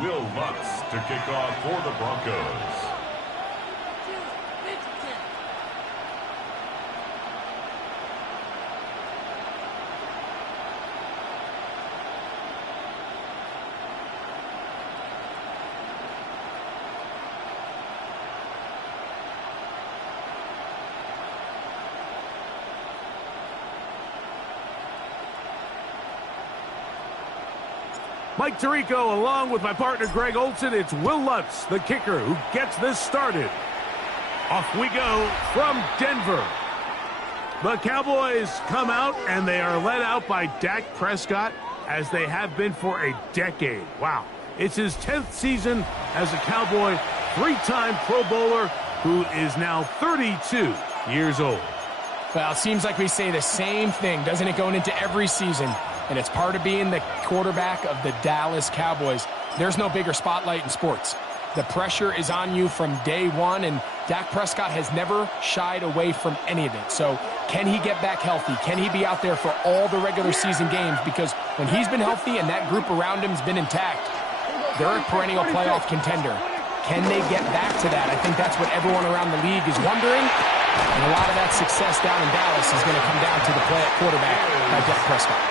Will Lutz to kick off for the Broncos. Mike Tirico along with my partner Greg Olson. It's Will Lutz, the kicker, who gets this started. Off we go from Denver. The Cowboys come out, and they are led out by Dak Prescott, as they have been for a decade. Wow. It's his 10th season as a Cowboy, three-time Pro Bowler, who is now 32 years old. Well, it seems like we say the same thing, doesn't it, going into every season? And it's part of being the quarterback of the Dallas Cowboys. There's no bigger spotlight in sports. The pressure is on you from day one, and Dak Prescott has never shied away from any of it. So can he get back healthy? Can he be out there for all the regular season games? Because when he's been healthy and that group around him has been intact, they're a perennial playoff contender. Can they get back to that? I think that's what everyone around the league is wondering. And a lot of that success down in Dallas is going to come down to the quarterback by Dak Prescott.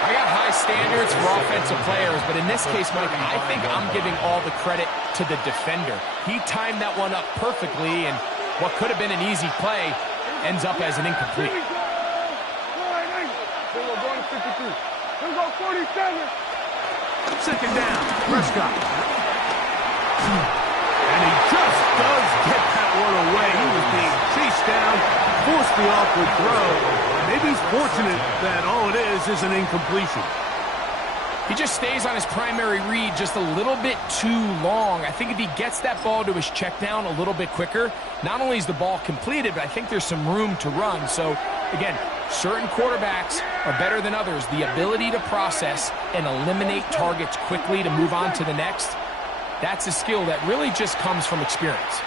I got high standards for offensive players, but in this case, Mike, I think I'm giving all the credit to the defender. He timed that one up perfectly, and what could have been an easy play ends up as an incomplete. Second down, Prescott. And he just does get that one away. He was being chased down, forced the awkward throw. Maybe he's fortunate that all it is an incompletion. He just stays on his primary read just a little bit too long. I think if he gets that ball to his check down a little bit quicker, not only is the ball completed, but I think there's some room to run. So, again, certain quarterbacks are better than others. The ability to process and eliminate targets quickly to move on to the next, that's a skill that really just comes from experience.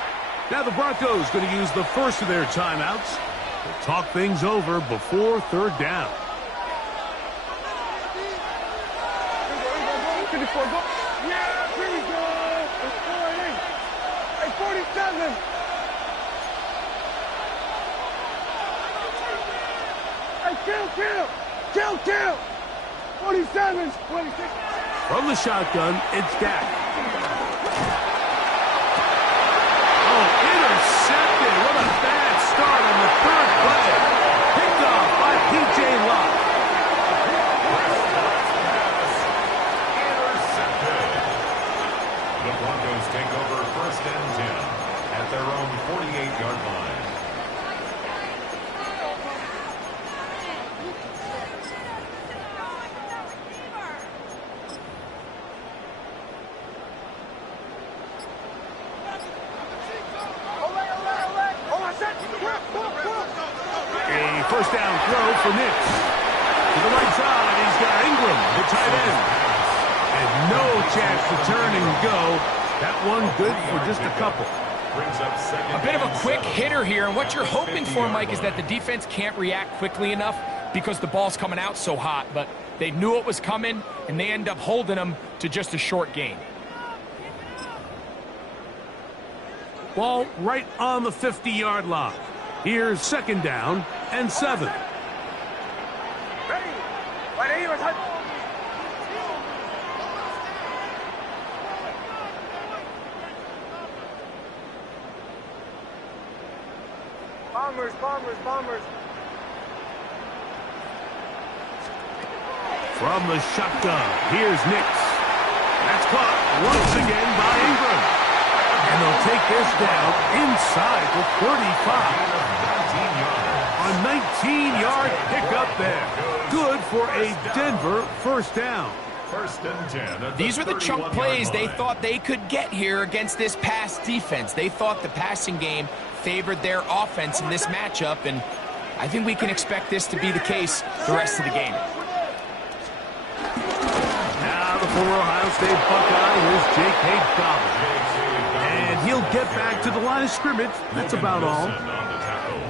Now the Broncos going to use the first of their timeouts. They'll talk things over before third down. Yeah, here we go. It's 47. Kill. 47, 26. From the shotgun, it's Dak. Intercepted. What a bad start on the third play. Picked off by P.J. Locke. Intercepted. The Broncos take over 1st and 10 at their own 48-yard line. First down throw for Nix. To the right side, he's got Ingram, the tight end. And no chance to turn and go. That one good for just a couple. A bit of a quick hitter here, and what you're hoping for, Mike, is that the defense can't react quickly enough because the ball's coming out so hot. But they knew it was coming, and they end up holding them to just a short gain. Ball right on the 50-yard line. Here's second down and 7. Bombers. From the shotgun, here's Nix. That's caught once again by Ingram. And they'll take this down inside the 35. A 19-yard pickup there. Good for a Denver first down. 1st and 10. These are the chunk plays they thought they could get here against this pass defense. They thought the passing game favored their offense in this matchup, and I think we can expect this to be the case the rest of the game. Now the former Ohio State Buckeye, here's J.K. Dobbins. And he'll get back to the line of scrimmage. That's about all.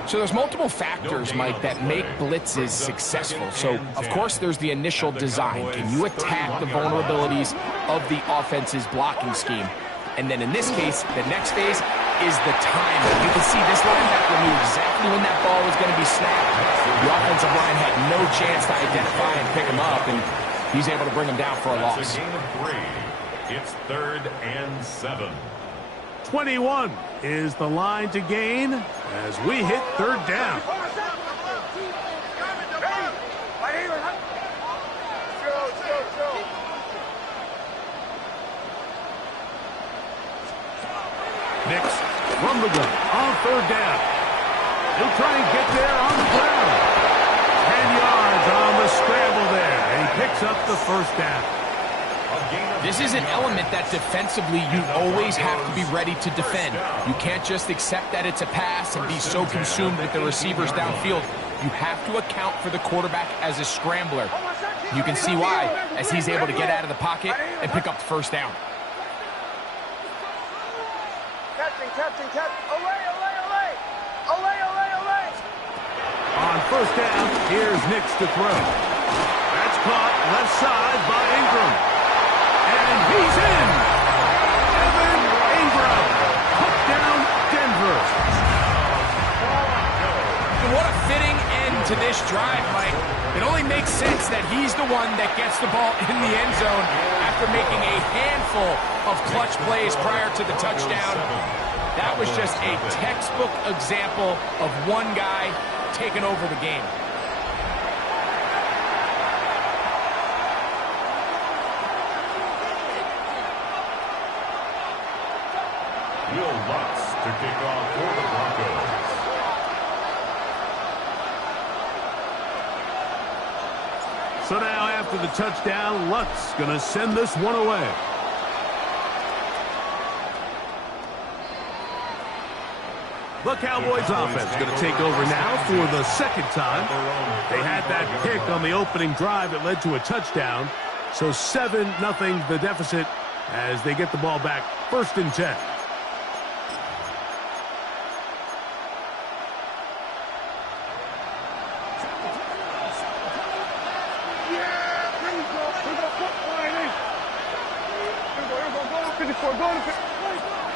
So there's multiple factors, Mike, that make blitzes successful. So, of course, there's the initial design. Can you attack the vulnerabilities of the offense's blocking scheme? And then in this case, the next phase is the timing. You can see this linebacker knew exactly when that ball was going to be snapped. The offensive line had no chance to identify and pick him up, and he's able to bring him down for a loss. Gain of 3. It's 3rd and 7. 21 is the line to gain as we hit 3rd down. Nix from the gun on 3rd down. He'll try and get there on the ground. 10 yards on the scramble there, and he picks up the 1st down. This is an element that defensively you always have to be ready to defend. You can't just accept that it's a pass and be so consumed with the receivers downfield. You have to account for the quarterback as a scrambler. You can see why, as he's able to get out of the pocket and pick up the 1st down. Captain, away! On 1st down, here's Nix to throw. That's caught left side by Ingram. And he's in! Evan Ingram, put down Denver. And what a fitting end to this drive, Mike. It only makes sense that he's the one that gets the ball in the end zone after making a handful of clutch plays prior to the touchdown. That was just a textbook example of one guy taking over the game. Will Lutz to kick off for the Broncos. So now after the touchdown, Lutz going to send this one away. The Cowboys offense going to take over now for the 2nd time. They had that pick on the opening drive that led to a touchdown. So 7-0 the deficit as they get the ball back 1st and 10.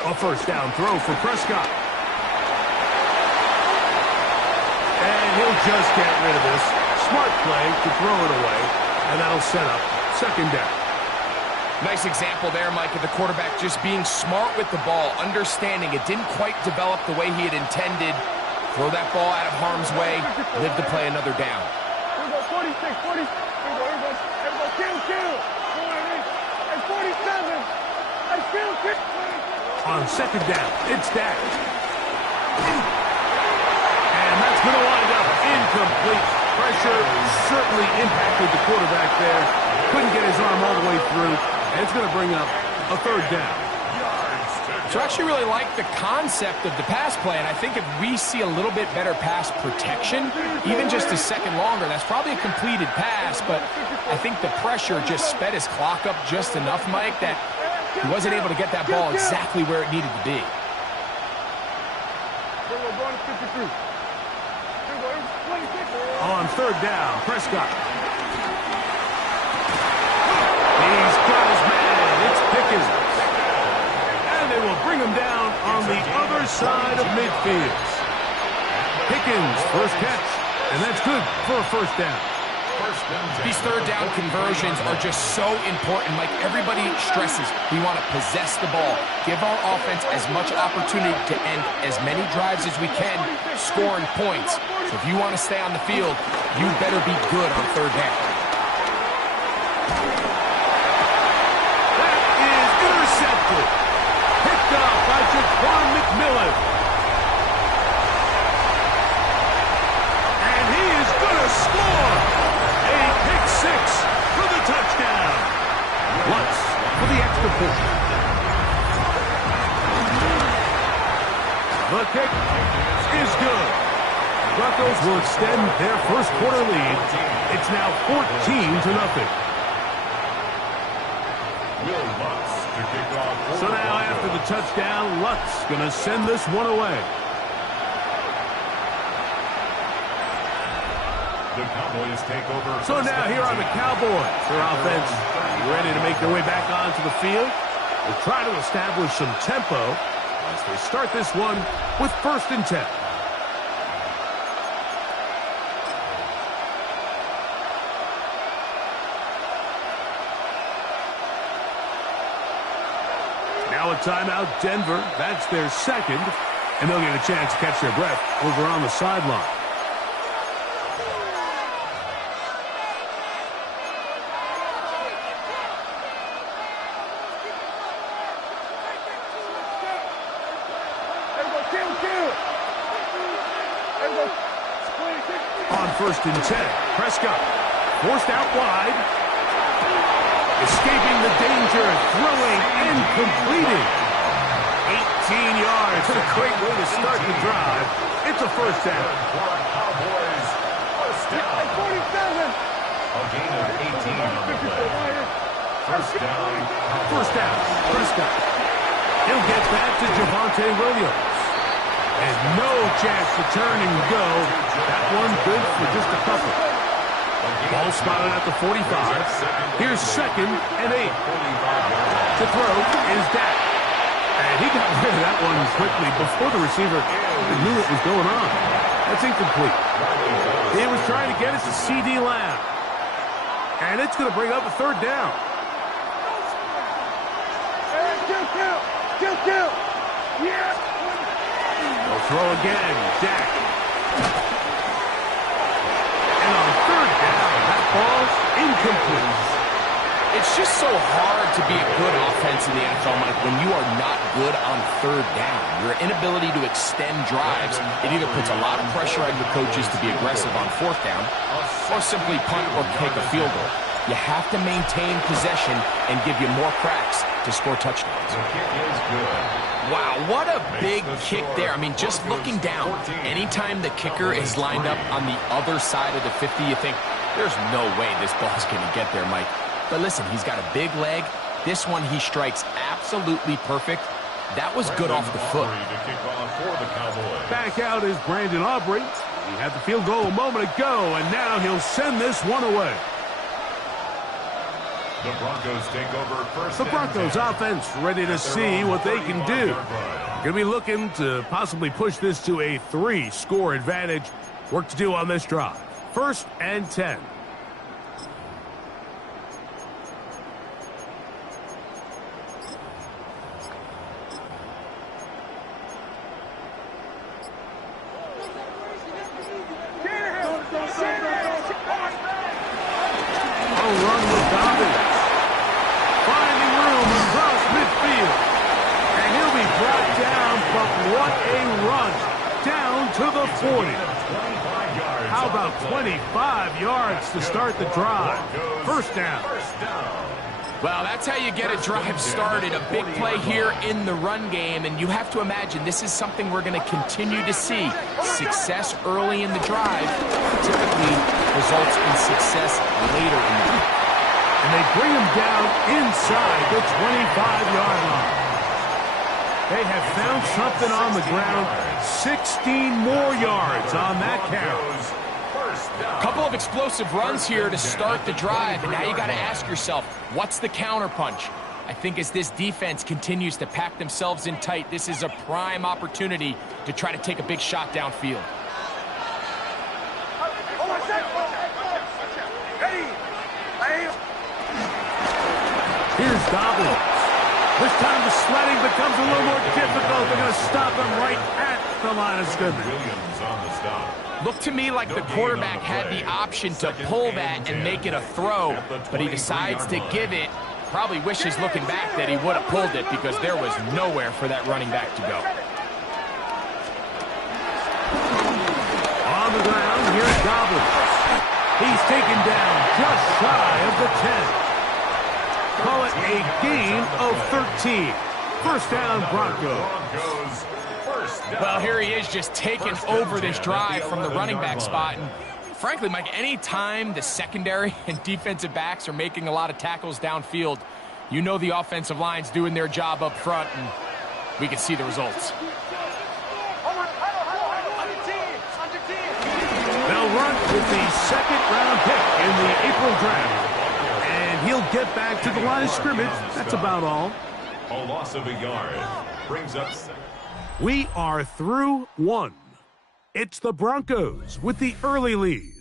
A 1st down throw for Prescott. And he'll just get rid of this. Smart play to throw it away, and that'll set up 2nd down. Nice example there, Mike, of the quarterback just being smart with the ball, understanding it didn't quite develop the way he had intended. Throw that ball out of harm's way, live to play another down. Here we go, 46, 40. Here we go. Kill. And 47. And kill. On 2nd down, it's Dak. And that's going to wind up incomplete. Pressure certainly impacted the quarterback there. Couldn't get his arm all the way through. And it's going to bring up a 3rd down. So I actually really like the concept of the pass play, and I think if we see a little bit better pass protection, even just a second longer, that's probably a completed pass, but I think the pressure just sped his clock up just enough, Mike, that he wasn't able to get that ball exactly where it needed to be. On 3rd down, Prescott. He's got his man. It's Pickens. And they will bring him down on the other side of midfield. Pickens, 1st catch. And that's good for a 1st down. These 3rd down conversions are just so important, Mike. Everybody stresses we want to possess the ball, give our offense as much opportunity to end as many drives as we can, scoring points. So if you want to stay on the field, you better be good on 3rd down. That is intercepted. Picked up by Jaquan McMillan. And he is going to score. A pick 6 for the touchdown. Lutz for the extra point. The kick is good. Broncos will extend their 1st quarter lead. It's now 14-0. So now after the touchdown, Lutz going to send this one away. The Cowboys take over. So now here are the Cowboys. Their offense ready to make their way back onto the field. They'll try to establish some tempo as they start this one with 1st and 10. Now a timeout, Denver. That's their 2nd, and they'll get a chance to catch their breath over on the sideline. On 1st and 10, Prescott forced out wide, escaping the danger, throwing and completing. 18 yards, a great way to start the drive. It's a 1st down. Cowboys, 1st down. 47. A gain of 18 on the play. 1st down. 1st down, Prescott. He'll get that to Javonte Williams. And no chance to turn and go. That one good for just a couple. Ball spotted at the 45. Here's 2nd and 8. To throw is Dak. And he got rid of that one quickly before the receiver even knew what was going on. That's incomplete. He was trying to get it to C.D. Lamb. And it's going to bring up a 3rd down. Two. Yeah. They'll throw again. Dak. And on 3rd down, that ball's incomplete. It's just so hard to be a good offense in the NFL, Mike, when you are not good on 3rd down. Your inability to extend drives, it either puts a lot of pressure on your coaches to be aggressive on 4th down, or simply punt or take a field goal. You have to maintain possession and give you more cracks to score touchdowns. The kick is good. Wow, what a big kick there. I mean, just looking down, anytime the kicker is lined up on the other side of the 50, you think, there's no way this ball's going to get there, Mike. But listen, he's got a big leg. This one he strikes absolutely perfect. That was good off the foot. Back out is Brandon Aubrey. He had the field goal a moment ago, and now he'll send this one away. The Broncos take over 1st. The Broncos offense ready to see what they can do. Going to be looking to possibly push this to a 3-score advantage. Work to do on this drive. 1st and 10. How about 25 yards to start the drive? 1st down. Well, that's how you get a drive started. A big play here in the run game, and you have to imagine this is something we're going to continue to see. Success early in the drive typically results in success later in the drive. And they bring him down inside the 25-yard line. They have found something on the ground. 16 more yards on that carry. A couple of explosive runs here to start the drive, and now you got to ask yourself, what's the counterpunch? I think as this defense continues to pack themselves in tight, this is a prime opportunity to try to take a big shot downfield. Here's Dobbins. This time the sledding becomes a little more difficult. They're going to stop him right at the line of scrimmage. Williams on the stop. Looked to me like the quarterback had the option to pull that and make it a throw, but he decides to give it. Probably wishes looking back that he would have pulled it because there was nowhere for that running back to go. On the ground, here's Dobbins. He's taken down just shy of the 10. Call it a gain of 13. 1st down, Broncos. Well, here he is just taking over this drive from the running back spot. And frankly, Mike, any time the secondary and defensive backs are making a lot of tackles downfield, you know the offensive line's doing their job up front, and we can see the results. They'll run with the second-round pick in the April draft. And he'll get back to the line of scrimmage. That's about all. A loss of a yard brings up second. We are through one. It's the Broncos with the early lead.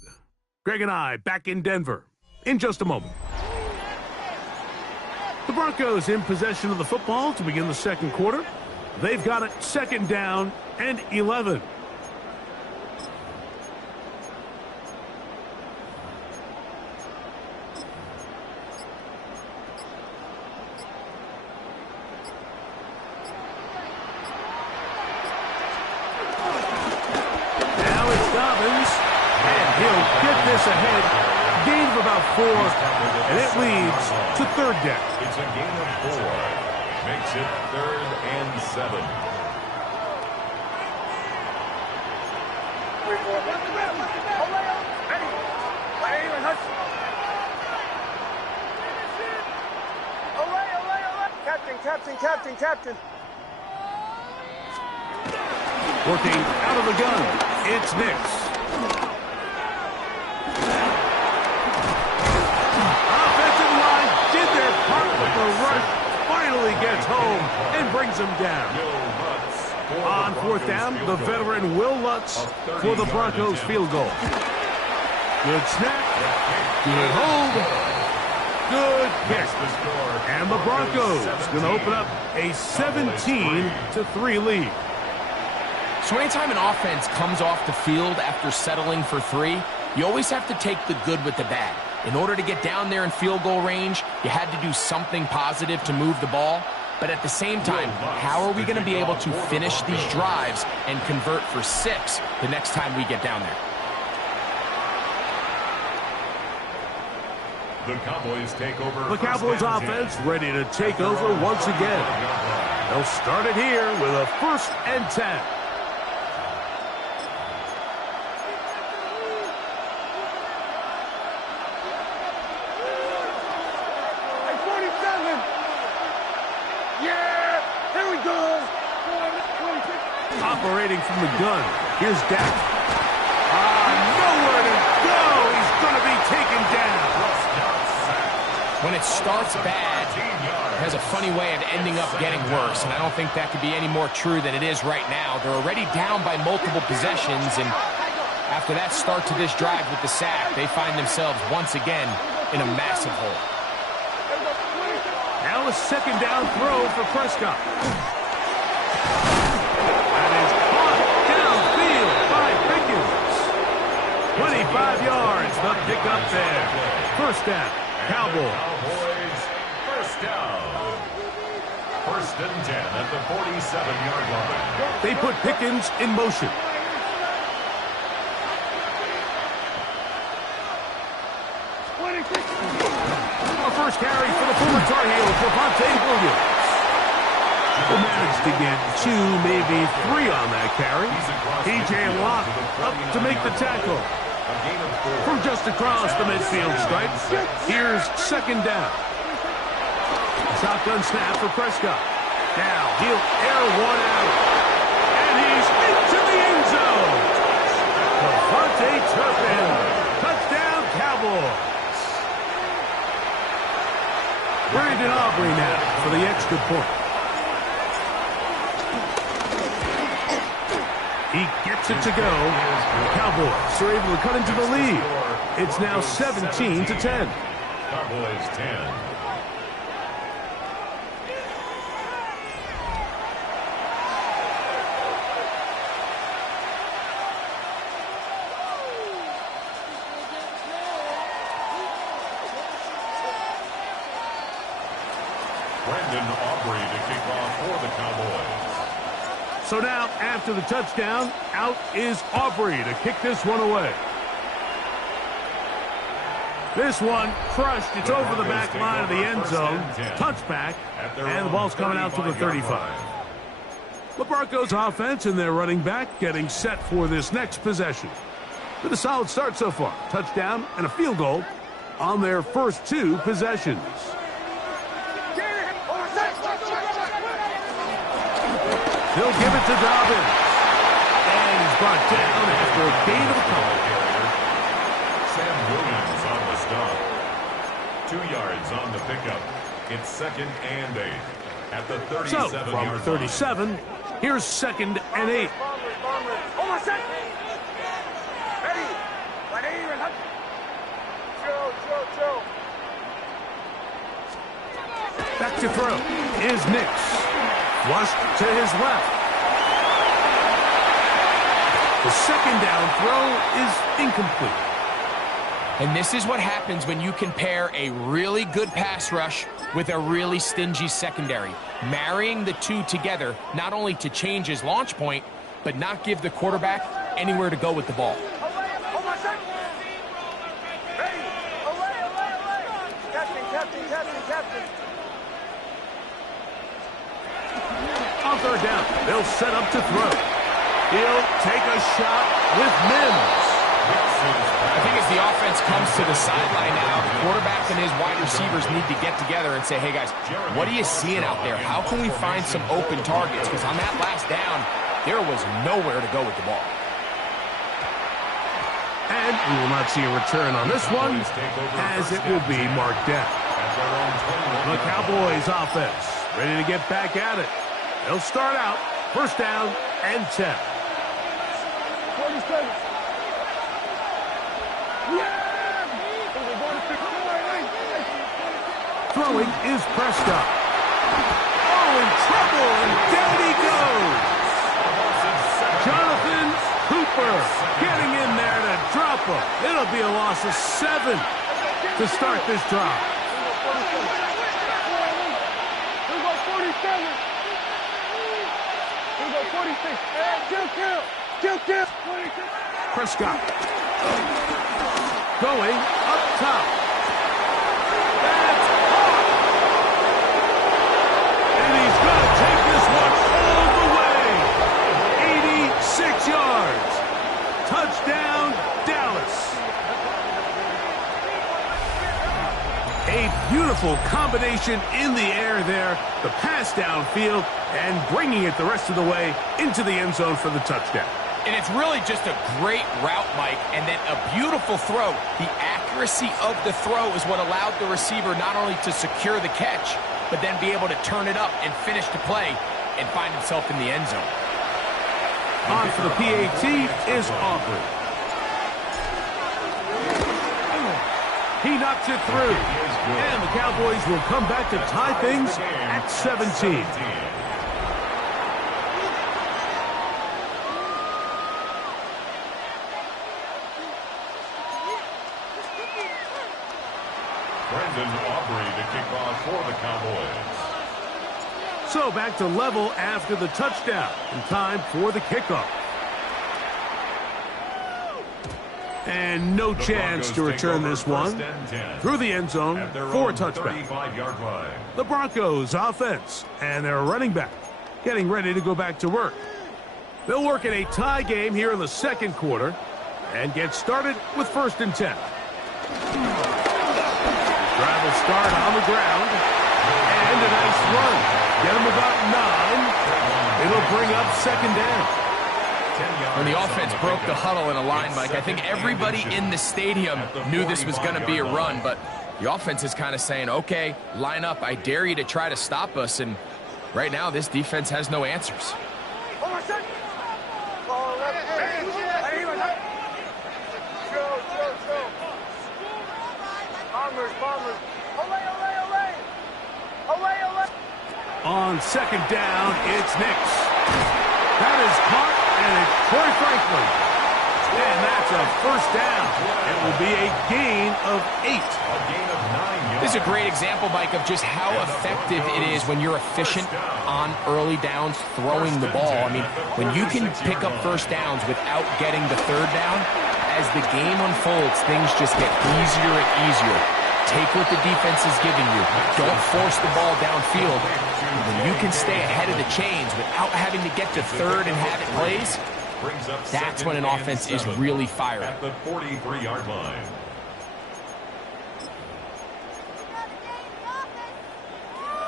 Greg and I back in Denver in just a moment. The Broncos in possession of the football to begin the second quarter. They've got it second down and 11. Ahead, gain of about 4, and it leads to third down. It's a gain of 4. Makes it 3rd and 7. Captain. Working out of the gun, it's Nix. The rush finally gets home and brings him down. On fourth down, the veteran Will Lutz for the Broncos field goal. Good snap, good hold, good kick. And the Broncos going to open up a 17-3 lead. So anytime an offense comes off the field after settling for 3, you always have to take the good with the bad. In order to get down there in field goal range, you had to do something positive to move the ball. But at the same time, how are we going to be able to finish these drives and convert for 6 the next time we get down there? The Cowboys take over. The Cowboys offense ready to take over once again. They'll start it here with a 1st and 10. Operating from the gun. Here's Dak. Nowhere to go. He's going to be taken down. When it starts bad, it has a funny way of ending up getting worse, and I don't think that could be any more true than it is right now. They're already down by multiple possessions, and after that start to this drive with the sack, they find themselves once again in a massive hole. Now a second down throw for Prescott. 25 yards, the pickup there. First down, Cowboys. First down. 1st and 10 at the 47-yard line. They put Pickens in motion. A first carry for the former Tar Heel, Javonte Williams. Will manage to get 2, maybe 3 on that carry. TJ Watt up to make the tackle. From just across the midfield stripe, here's second down. Shotgun snap for Prescott. Now he'll air one out. And he's into the end zone. Javonte Turpin. Touchdown, Cowboys. Brandon Aubrey now for the extra point. He gets it to go. The Cowboys are able to cut into the lead. It's now 17-10. Cowboys 10. Brandon Aubrey to kick off for the Cowboys. So now, after the touchdown, out is Aubrey to kick this one away. This one crushed. It's over the back line of the end zone. Touchback, and the ball's coming out to the 35. The Broncos offense and their running back getting set for this next possession. With a solid start so far. Touchdown and a field goal on their first 2 possessions. He'll give it to Dobbins. And he's brought down after a gain of a couple. 2 yards on the pickup. It's 2nd and 8 at the So, 37-yard from line. 37, here's 2nd and 8. Hold on a second. Ready. Chill. Back to throw is Nix. Flushed to his left. The 2nd down throw is incomplete. And this is what happens when you compare a really good pass rush with a really stingy secondary. Marrying the two together, not only to change his launch point, but not give the quarterback anywhere to go with the ball. Hold on a second. Ready. Away. Captain. On 3rd down, they'll set up to throw. He'll take a shot with Mims. I think as the offense comes to the sideline now, the quarterback and his wide receivers need to get together and say, hey guys, what are you seeing out there? How can we find some open targets? Because on that last down, there was nowhere to go with the ball. And we will not see a return on this one, as it will be marked down. The Cowboys offense ready to get back at it. They'll start out 1st down and 10. 47. Throwing is Prescott. Oh, in trouble, and down he goes. Jonathan Cooper getting in there to drop him. It'll be a loss of 7 to start this drive. Here we go 47. Here we go 46. Kill. 46. Prescott going up top. That's caught. And he's going to take this one all the way. 86 yards. Touchdown, Dallas. A beautiful combination in the air there. The pass downfield and bringing it the rest of the way into the end zone for the touchdown. And it's really just a great route, Mike, and then a beautiful throw. The accuracy of the throw is what allowed the receiver not only to secure the catch, but then be able to turn it up and finish the play and find himself in the end zone. On for the PAT is Aubrey. He knocks it through. And the Cowboys will come back to tie things at 17. Aubrey to kick off for the Cowboys. So back to level after the touchdown. In time for the kickoff. And no chance to return this one through the end zone for a touchback. The Broncos offense and their running back getting ready to go back to work. They'll work in a tie game here in the 2nd quarter and get started with 1st and 10. Drive will start on the ground. And a nice run. Get him about 9. It'll bring up 2nd down. When the offense broke the huddle in a line, Mike, I think everybody in the stadium knew this was going to be a run, but the offense is kind of saying, okay, line up. I dare you to try to stop us, and right now this defense has no answers. Hold on a second. Bombers. Away. On 2nd down, it's Nix. That is caught, and it's Troy Franklin. And that's a 1st down. It will be a gain of 8. A gain of 9 yards. This is a great example, Mike, of just how effective it is when you're efficient on early downs throwing the ball. I mean, when you can pick up 1st downs without getting the 3rd down, as the game unfolds, things just get easier and easier. Take what the defense is giving you. Don't force the ball downfield. When you can stay ahead of the chains without having to get to 3rd and have it plays, that's when an offense is really firing. At the 43-yard line.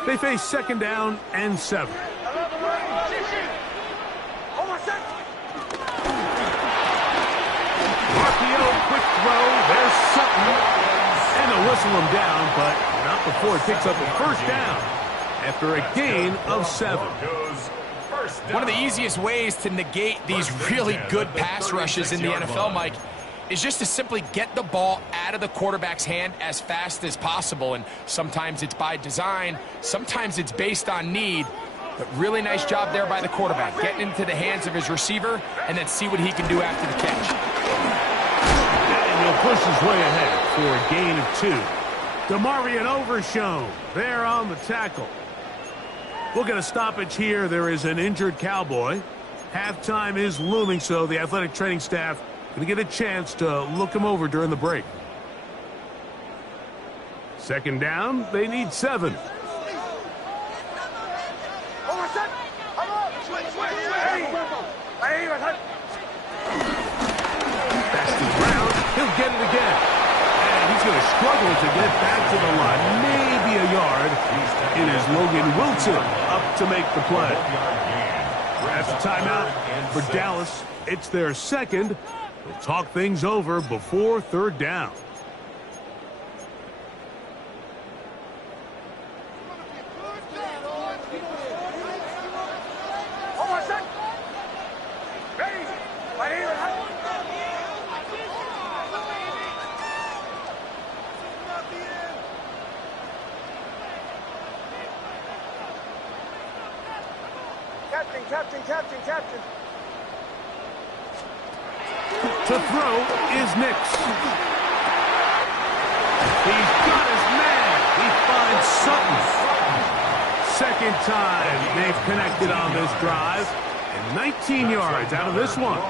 They face 2nd down and 7. RPO, quick throw. There's Sutton. And going to whistle him down, but not before he picks up a first down after a gain of 7. One of the easiest ways to negate these really good pass rushes in the NFL, Mike, is just to simply get the ball out of the quarterback's hand as fast as possible. And sometimes it's by design, sometimes it's based on need. But really nice job there by the quarterback, getting into the hands of his receiver and then see what he can do after the catch. And he'll push his way ahead for a gain of 2. DeMarvion Overshown there on the tackle. We'll get a stoppage here. There is an injured Cowboy. Halftime is looming, so the athletic training staff going to get a chance to look him over during the break. Second down, they need 7. Fastest round, he'll get it again. And he's going to struggle to get back to the line. Maybe a yard. It is Logan Wilson up to make the play. That's a timeout for Dallas. It's their second. They'll talk things over before third down. Captain. To throw is Nix. He's got his man. He finds Sutton. Second time they've connected on this drive. And 19 yards out of this one.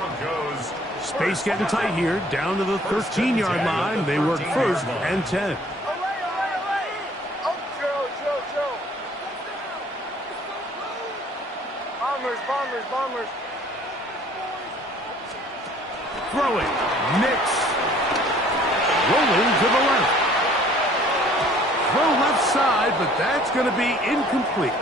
Space getting tight here. Down to the 13-yard line. They work first and 10. Bombers. Throwing. Nix. Rolling to the left. Throw left side, but that's going to be incomplete.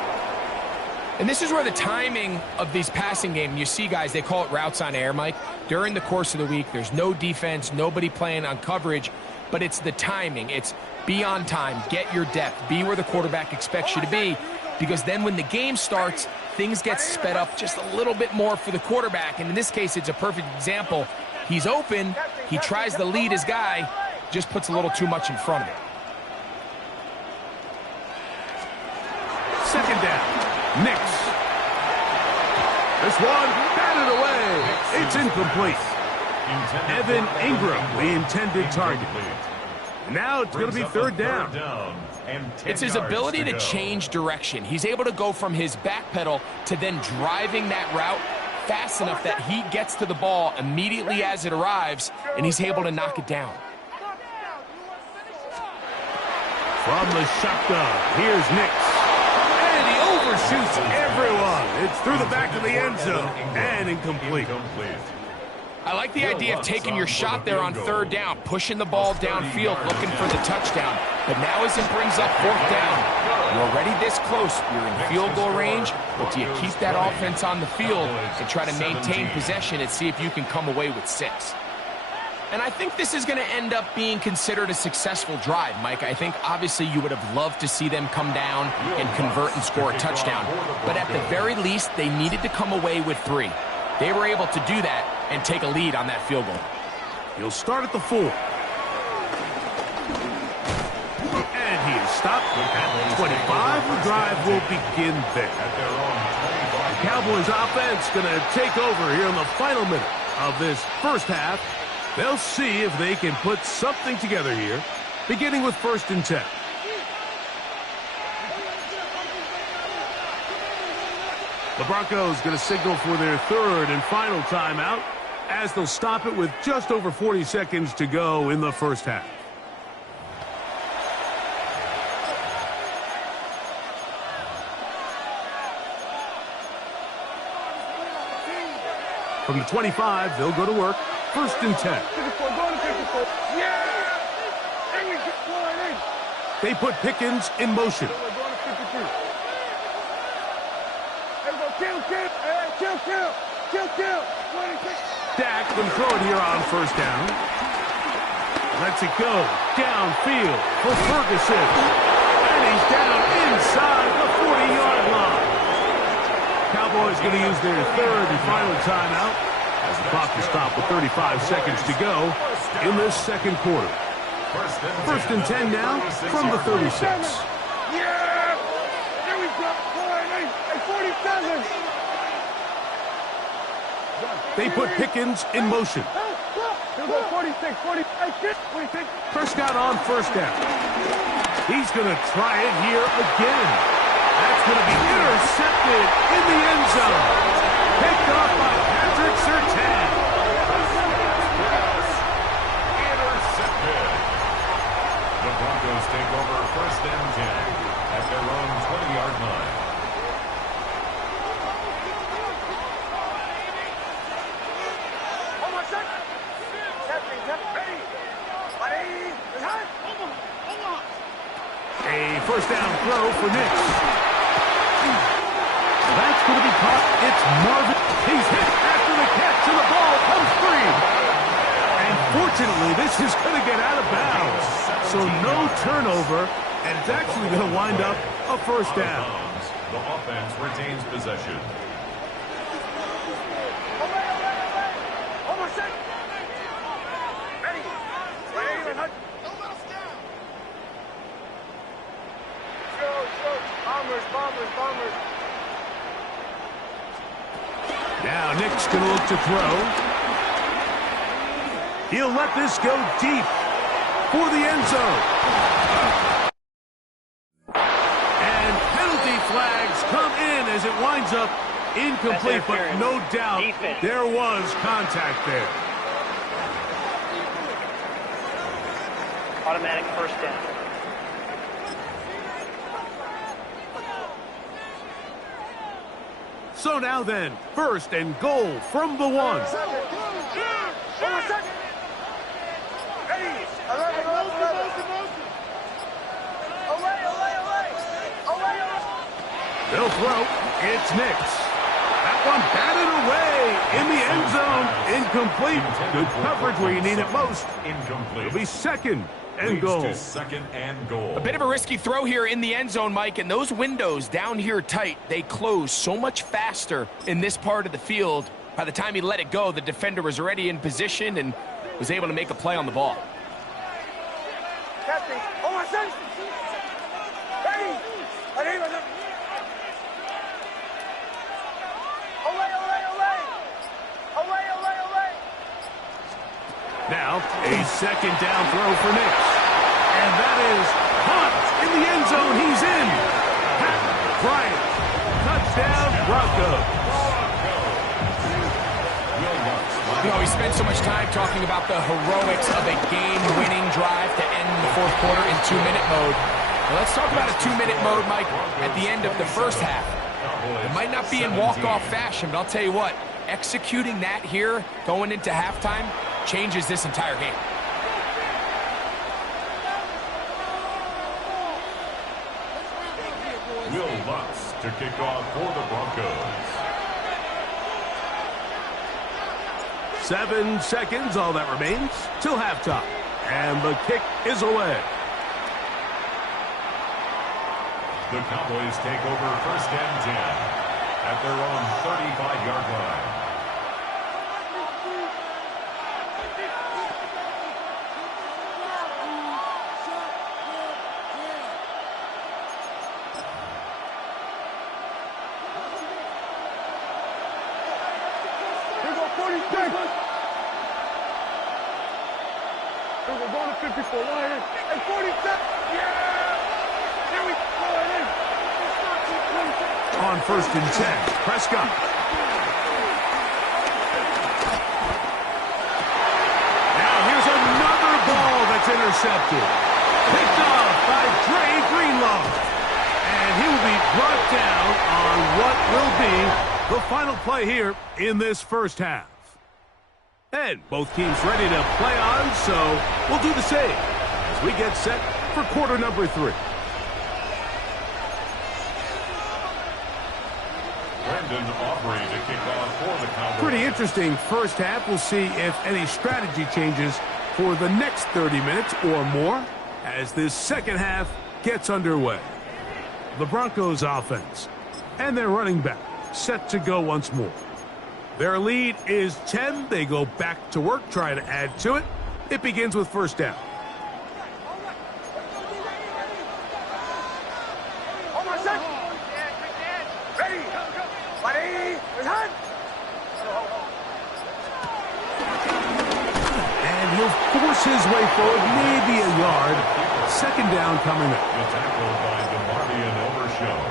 And this is where the timing of these passing games, you see guys, they call it routes on air, Mike. During the course of the week, there's no defense, nobody playing on coverage, but it's the timing. It's be on time, get your depth, be where the quarterback expects you to be, because then when the game starts, things get sped up just a little bit more for the quarterback. And in this case, it's a perfect example. He's open. He tries to lead his guy, just puts a little too much in front of him. Second down. Nix. This one batted away. It's incomplete. Evan Ingram, the intended target. Now it's going to be third down. It's his ability to change direction. He's able to go from his back pedal to then driving that route fast enough that he gets to the ball immediately as it arrives, and he's able to knock it down. From the shotgun, here's Nix. And he overshoots everyone. It's through the back of the end zone and incomplete. I like the idea of taking your shot there on third down, pushing the ball downfield, looking for the touchdown. But now as it brings up fourth down, you're already this close. You're in field goal range, but do you keep that offense on the field and try to maintain possession and see if you can come away with 6? And I think this is going to end up being considered a successful drive, Mike. I think obviously you would have loved to see them come down and convert and score a touchdown. But at the very least, they needed to come away with 3. They were able to do that and take a lead on that field goal. He'll start at the 4. And he is stopped at the 25. The drive will begin there. The Cowboys offense going to take over here in the final minute of this first half. They'll see if they can put something together here, beginning with 1st and 10. The Broncos going to signal for their 3rd and final timeout as they'll stop it with just over 40 seconds to go in the first half. From the 25, they'll go to work. 1st and 10. They put Pickens in motion. Dak can throw it here on 1st down. Lets it go downfield for Ferguson. And he's down inside the 40-yard line. Cowboys going to use their third and final timeout as the clock will stop with 35 seconds to go in this second quarter. First and 10 now from the 36. Yeah! Here we go. 47. They put Pickens in motion. He'll go 46, 46. Prescott on first down. He's going to try it here again. That's going to be intercepted in the end zone. Picked off by Patrick Surtain. Intercepted. The Broncos take over first and 10 at their own 20-yard line. A first down throw for Nix. That's going to be caught. It's Marvin. He's hit after the catch, and the ball comes free. And fortunately, this is going to get out of bounds. So no turnover, and it's actually going to wind up a first down. The offense retains possession. Bombers. Now Nick's going to look to throw. He'll let this go deep for the end zone. And penalty flags come in as it winds up incomplete, but no doubt there was contact there. Automatic first down. So now then, first and goal from the 1. They'll throw. It's Nix. That one batted away in the end zone. Incomplete. Good coverage where you need it most. Incomplete. It'll be second and goal. Second and goal. A bit of a risky throw here in the end zone, Mike, and those windows down here tight, they close so much faster in this part of the field. By the time he let it go, the defender was already in position and was able to make a play on the ball. Captain, Now, a second down throw for Nix. And that is caught in the end zone. He's in. Pat Bryant. Touchdown, Broncos. You know, we spent so much time talking about the heroics of a game-winning drive to end the fourth quarter in 2-minute mode. Now let's talk about a 2-minute mode, Mike, at the end of the first half. It might not be in walk-off fashion, but I'll tell you what, executing that here, going into halftime, changes this entire game. Will Lutz to kick off for the Broncos. 7 seconds, all that remains, till halftime. And the kick is away. The Cowboys take over first and 10 at their own 35-yard line. We're going to 54 line and 47. Yeah! Here we go. On first and 10, Prescott. Now here's another ball that's intercepted. Picked off by Dre Greenlaw. And he will be brought down on what will be the final play here in this first half. And both teams ready to play on, so we'll do the same as we get set for quarter number 3. To kick off for the Cowboys. Pretty interesting first half. We'll see if any strategy changes for the next 30 minutes or more as this second half gets underway. The Broncos offense and their running back set to go once more. Their lead is 10. They go back to work, try to add to it. It begins with first down. And he'll force his way forward, maybe a yard. Second down coming up. The tackle by DeMarvion Overshown.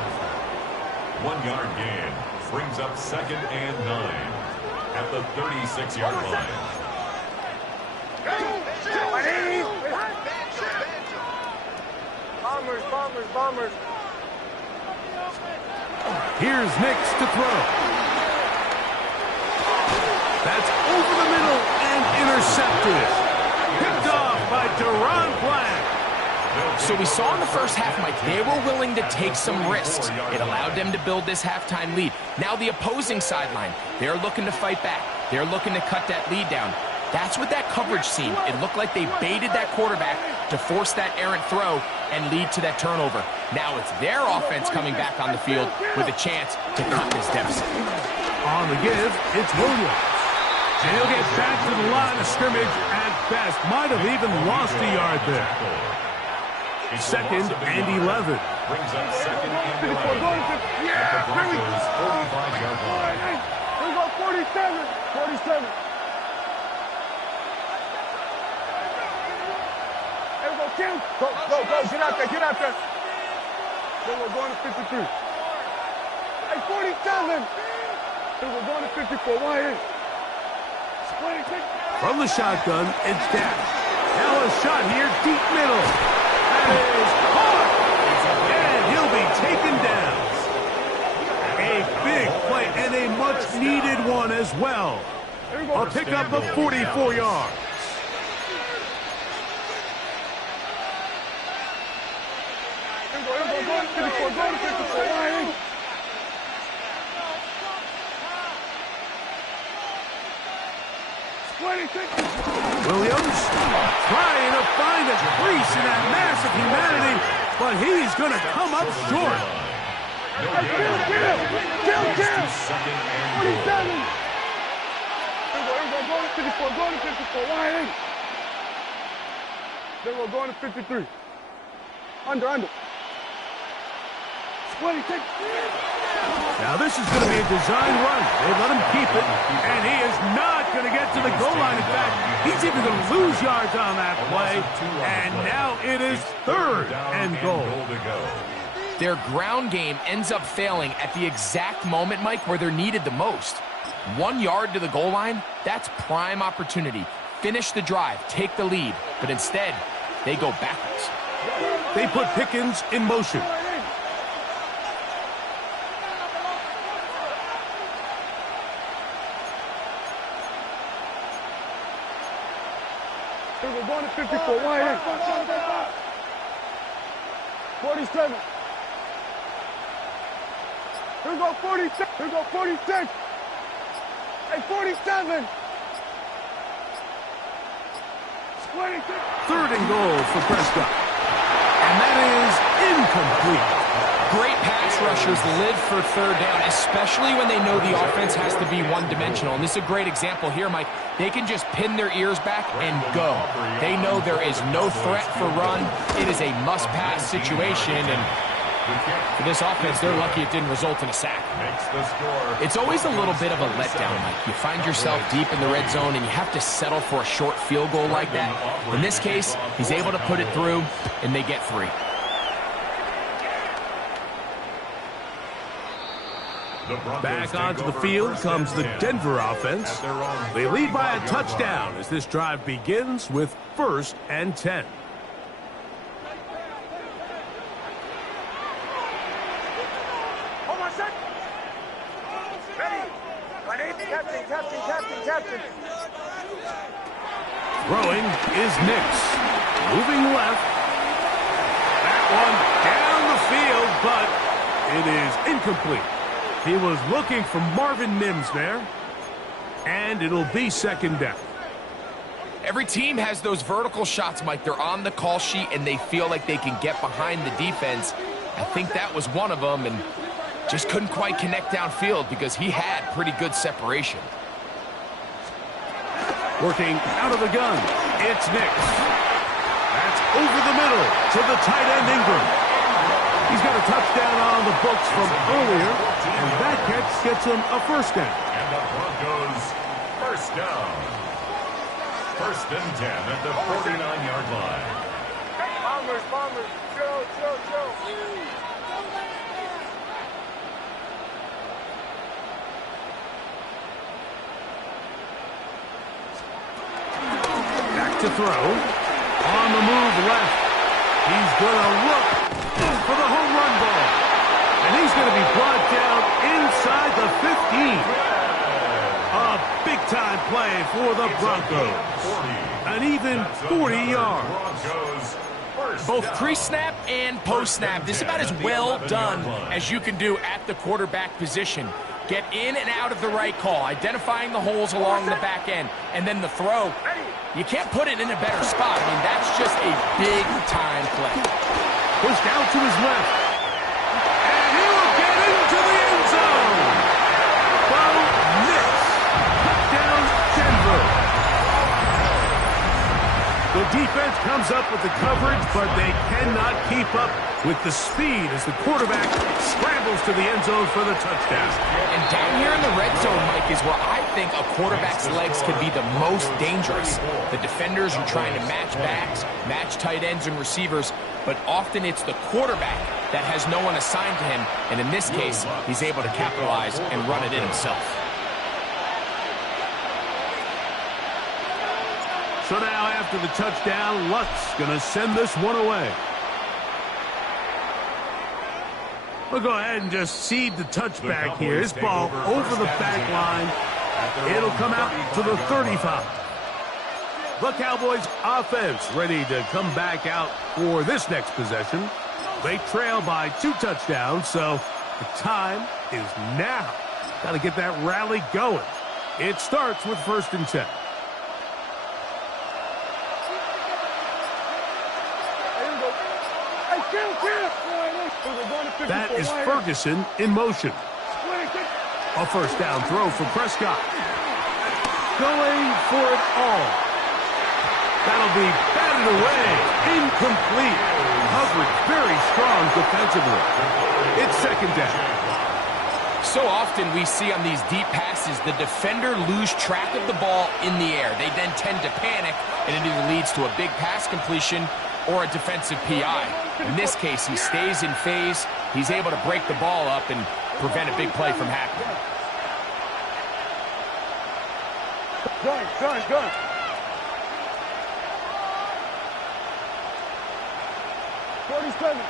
1 yard gain brings up 2nd and 9 at the 36-yard line. Bombers. Here's Nix to throw. That's over the middle and intercepted. Picked off by Gtowncapp. So we saw in the first half, Mike, they were willing to take some risks. It allowed them to build this halftime lead. Now the opposing sideline, they're looking to fight back. They're looking to cut that lead down. That's what that coverage seemed. It looked like they baited that quarterback to force that errant throw and lead to that turnover. Now it's their offense coming back on the field with a chance to cut this deficit. On the give, it's Williams. And he'll get back to the line of scrimmage at best. Might have even lost a yard there. 2nd and 11. Brings up 2nd and 11 at the Broncos' 45-yard line. We go 47. Hey, we go Kim. Go. Get out there. Then we're going to 53. Hey, 47. Then we're going to 54. Why in? From the shotgun, it's Dash. Now a shot here, deep middle. That is caught. And he'll be taken down. A big play and a much-needed one as well. A pickup of 44 yards. Williams trying to find a crease in that mass of humanity, but he's going to come up short. Gtowncapp. 47. Go to 54. Why in? Then we're going to 53. Under. Now this is going to be a design run. They let him keep it, and he is not going to get to the goal line. In fact, he's even going to lose yards on that play, and now it is 3rd and goal. Their ground game ends up failing at the exact moment, Mike, where they're needed the most. 1 yard to the goal line, that's prime opportunity. Finish the drive, take the lead, but instead, they go backwards. They put Pickens in motion. We're going to 54. Why in? 47. Here we go 46. Here we go 46. Hey, 47. 3rd and goal for Prescott. And that is incomplete. Great pass rushers live for 3rd down, especially when they know the offense has to be one-dimensional. And this is a great example here, Mike. They can just pin their ears back and go. They know there is no threat for run. It is a must-pass situation, and for this offense, they're lucky it didn't result in a sack. It's always a little bit of a letdown, Mike. You find yourself deep in the red zone, and you have to settle for a short field goal like that. In this case, he's able to put it through, and they get 3. Back onto the field comes the Denver offense. They lead by a touchdown as this drive begins with 1st and 10. Captain. Throwing is Nix. Moving left. That one down the field, but it is incomplete. He was looking for Marvin Mims there. And it'll be 2nd down. Every team has those vertical shots, Mike. They're on the call sheet, and they feel like they can get behind the defense. I think that was one of them, and just couldn't quite connect downfield because he had pretty good separation. Working out of the gun, it's Nix. That's over the middle to the tight end Ingram. He's got a touchdown on the books from earlier, and that catch gets him a first down. And the Broncos first down. First and 10 at the 49-yard line. Bombers, chill. Back to throw. On the move left. He's going to look for the home run ball. And he's going to be brought down inside the 15. A big-time play for the Broncos. An even 40 yards. Both pre-snap and post-snap. This is about as well done as you can do at the quarterback position. Get in and out of the right call, identifying the holes along the back end, and then the throw. You can't put it in a better spot. I mean, that's just a big-time play. Pushed out to his left. And he will get into the end zone. Bo Nix. Touchdown, Denver. The defense comes up with the coverage, but they cannot keep up with the speed as the quarterback scrambles to the end zone for the touchdown. And down here in the red zone, Mike, is where I think a quarterback's legs can be the most dangerous. The defenders are trying to match backs, match tight ends and receivers, but often it's the quarterback that has no one assigned to him, and in this case, he's able to capitalize and run it in himself. So now after the touchdown, Lutz going to send this one away. We'll go ahead and just seed the touchback here. His ball over the back line. It'll come out to the 35. The Cowboys offense ready to come back out for this next possession. They trail by 2 touchdowns, so the time is now. Got to get that rally going. It starts with 1st and 10. That is Ferguson in motion. A first down throw for Prescott. Going for it all. That'll be batted away. Incomplete. Coverage very strong defensively. It's 2nd down. So often we see on these deep passes, the defender lose track of the ball in the air. They then tend to panic, and it either leads to a big pass completion or a defensive PI. In this case, he stays in phase. He's able to break the ball up and prevent a big play from happening. Gun. 47.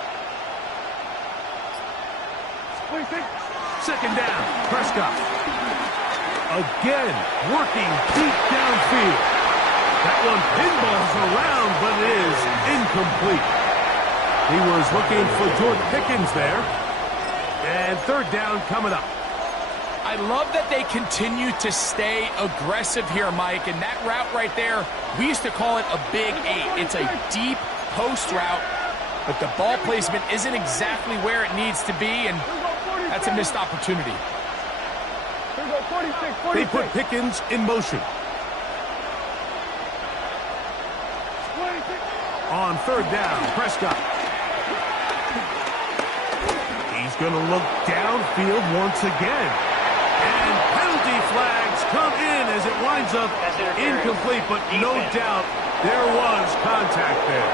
26. 2nd down, Prescott. Again, working deep downfield. That one pinballs around, but it is incomplete. He was looking for George Pickens there. And 3rd down coming up. I love that they continue to stay aggressive here, Mike, and that route right there, we used to call it a big 8. It's a deep post route, but the ball placement isn't exactly where it needs to be, and that's a missed opportunity. They put Pickens in motion. On 3rd down, Prescott. He's going to look downfield once again. And penalty flags come in as it winds up incomplete, but no doubt there was contact there.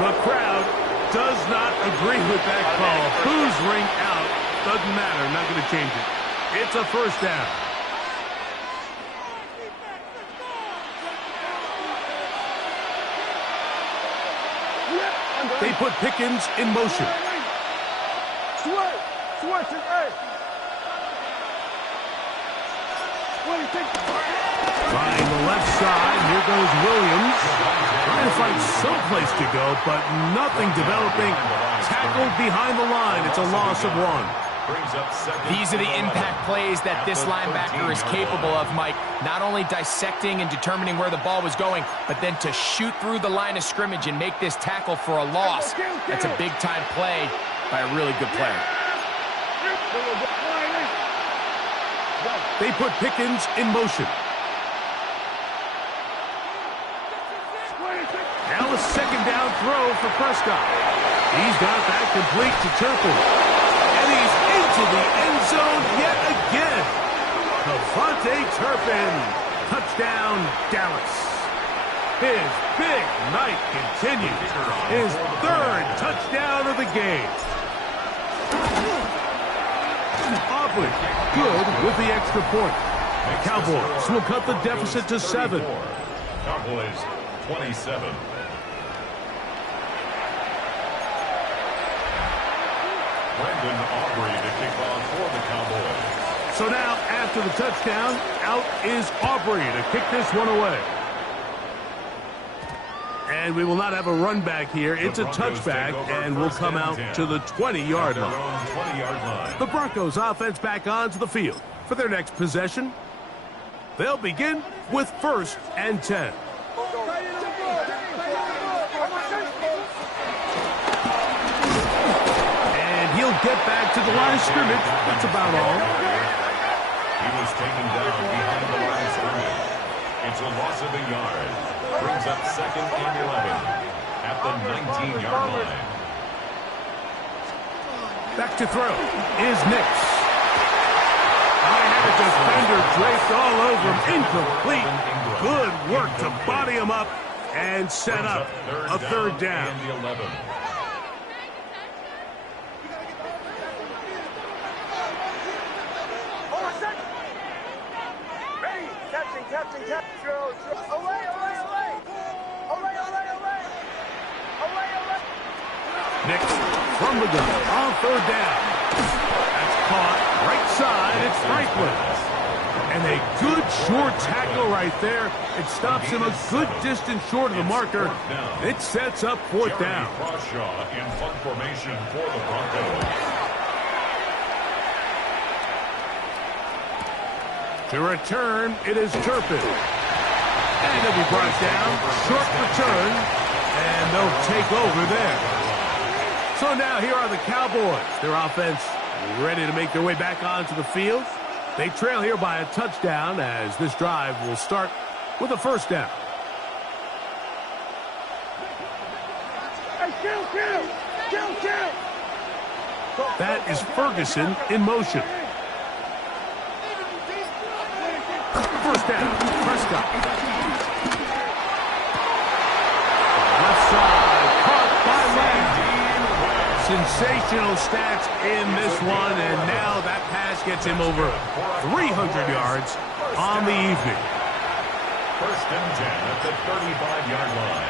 The crowd does not agree with that call. Who's ring out? Doesn't matter. Not going to change it. It's a first down. They put Pickens in motion. Switch it, hey. Trying the left side. Here goes Williams. Trying to find someplace to go, but nothing developing. Tackled behind the line. It's a loss of 1. Brings up second. These are the impact plays that this linebacker is capable of, Mike. Not only dissecting and determining where the ball was going, but then to shoot through the line of scrimmage and make this tackle for a loss. That's a big-time play by a really good player. They put Pickens in motion. Now a second down throw for Prescott. He's got that complete to Turpin. And he's into the end zone yet again. Devontae Turpin. Touchdown, Dallas. His big night continues. His third touchdown of the game. Aubrey, good with the extra point. The Cowboys will cut the deficit to 7. Cowboys 27. Brandon Aubrey to kick off for the Cowboys. So now, after the touchdown, out is Aubrey to kick this one away. And we will not have a run back here. It's a touchback, and will come out to the 20-yard line. The Broncos offense back onto the field for their next possession. They'll begin with 1st and 10. He'll get back to the line of scrimmage. That's about all. He was taken down behind the line of scrimmage. It's a loss of a yard. Brings up 2nd and 11 at the 19-yard line. Back to throw is Nix. I had a defender draped all over him. Incomplete. Good work to body him up and set up a third down. And the 11. Nix from the gun on 3rd down. That's caught right side. It's Franklin. And a good short tackle right there. It stops him a good distance short of the marker. It sets up 4th down. Crawshaw in punt formation for the Broncos. To return, it is Turpin. And it'll be brought down. Short return. And they'll take over there. So now here are the Cowboys. Their offense ready to make their way back onto the field. They trail here by a touchdown as this drive will start with a 1st down. That is Ferguson in motion. 1st down, Prescott. Left side, caught by Lang. Sensational stats in this one, and now that pass gets him over 300 yards on the evening. 1st and 10 at the 35-yard line.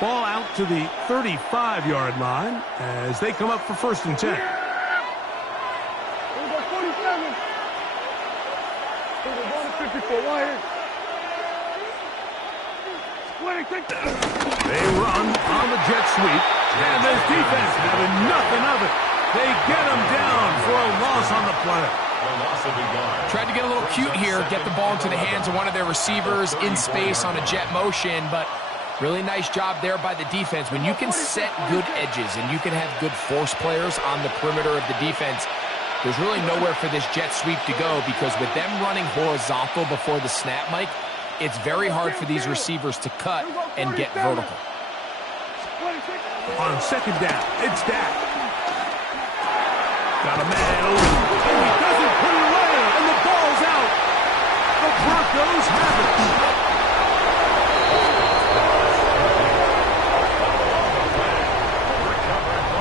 Ball out to the 35-yard line as they come up for 1st and 10. They run on the jet sweep, and this defense having nothing of it. They get him down for a loss on the play. Tried to get a little cute here, get the ball into the hands of one of their receivers in space on a jet motion, but really nice job there by the defense. When you can set good edges and you can have good force players on the perimeter of the defense, there's really nowhere for this jet sweep to go, because with them running horizontal before the snap, Mike, it's very hard for these receivers to cut and get vertical. On 2nd down, it's Dak. Got a man over. Oh, he doesn't put it away, and the ball's out. The Broncos have it.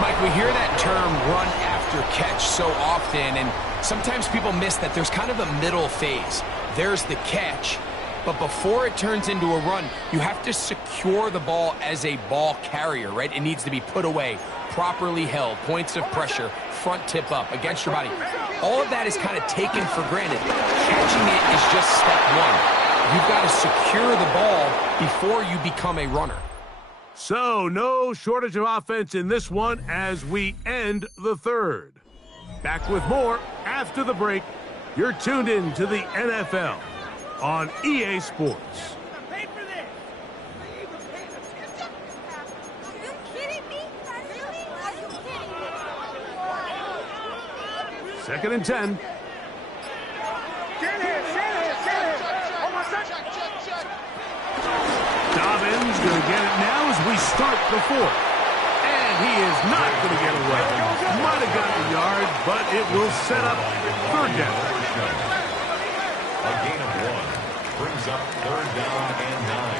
Mike, we hear that term run after catch so often, and sometimes people miss that there's kind of a middle phase. There's the catch, but before it turns into a run, you have to secure the ball as a ball carrier, right? It needs to be put away, properly held, points of pressure, front tip up against your body. All of that is kind of taken for granted. Catching it is just step one. You've got to secure the ball before you become a runner. So, no shortage of offense in this one as we end the third. Back with more after the break. You're tuned in to the NFL on EA Sports. Second and 10. Dobbins going to get it now as we start the fourth. And he is not going to get away. Might have gotten a yard, but it will set up third down. A gain of 1 brings up third down and 9.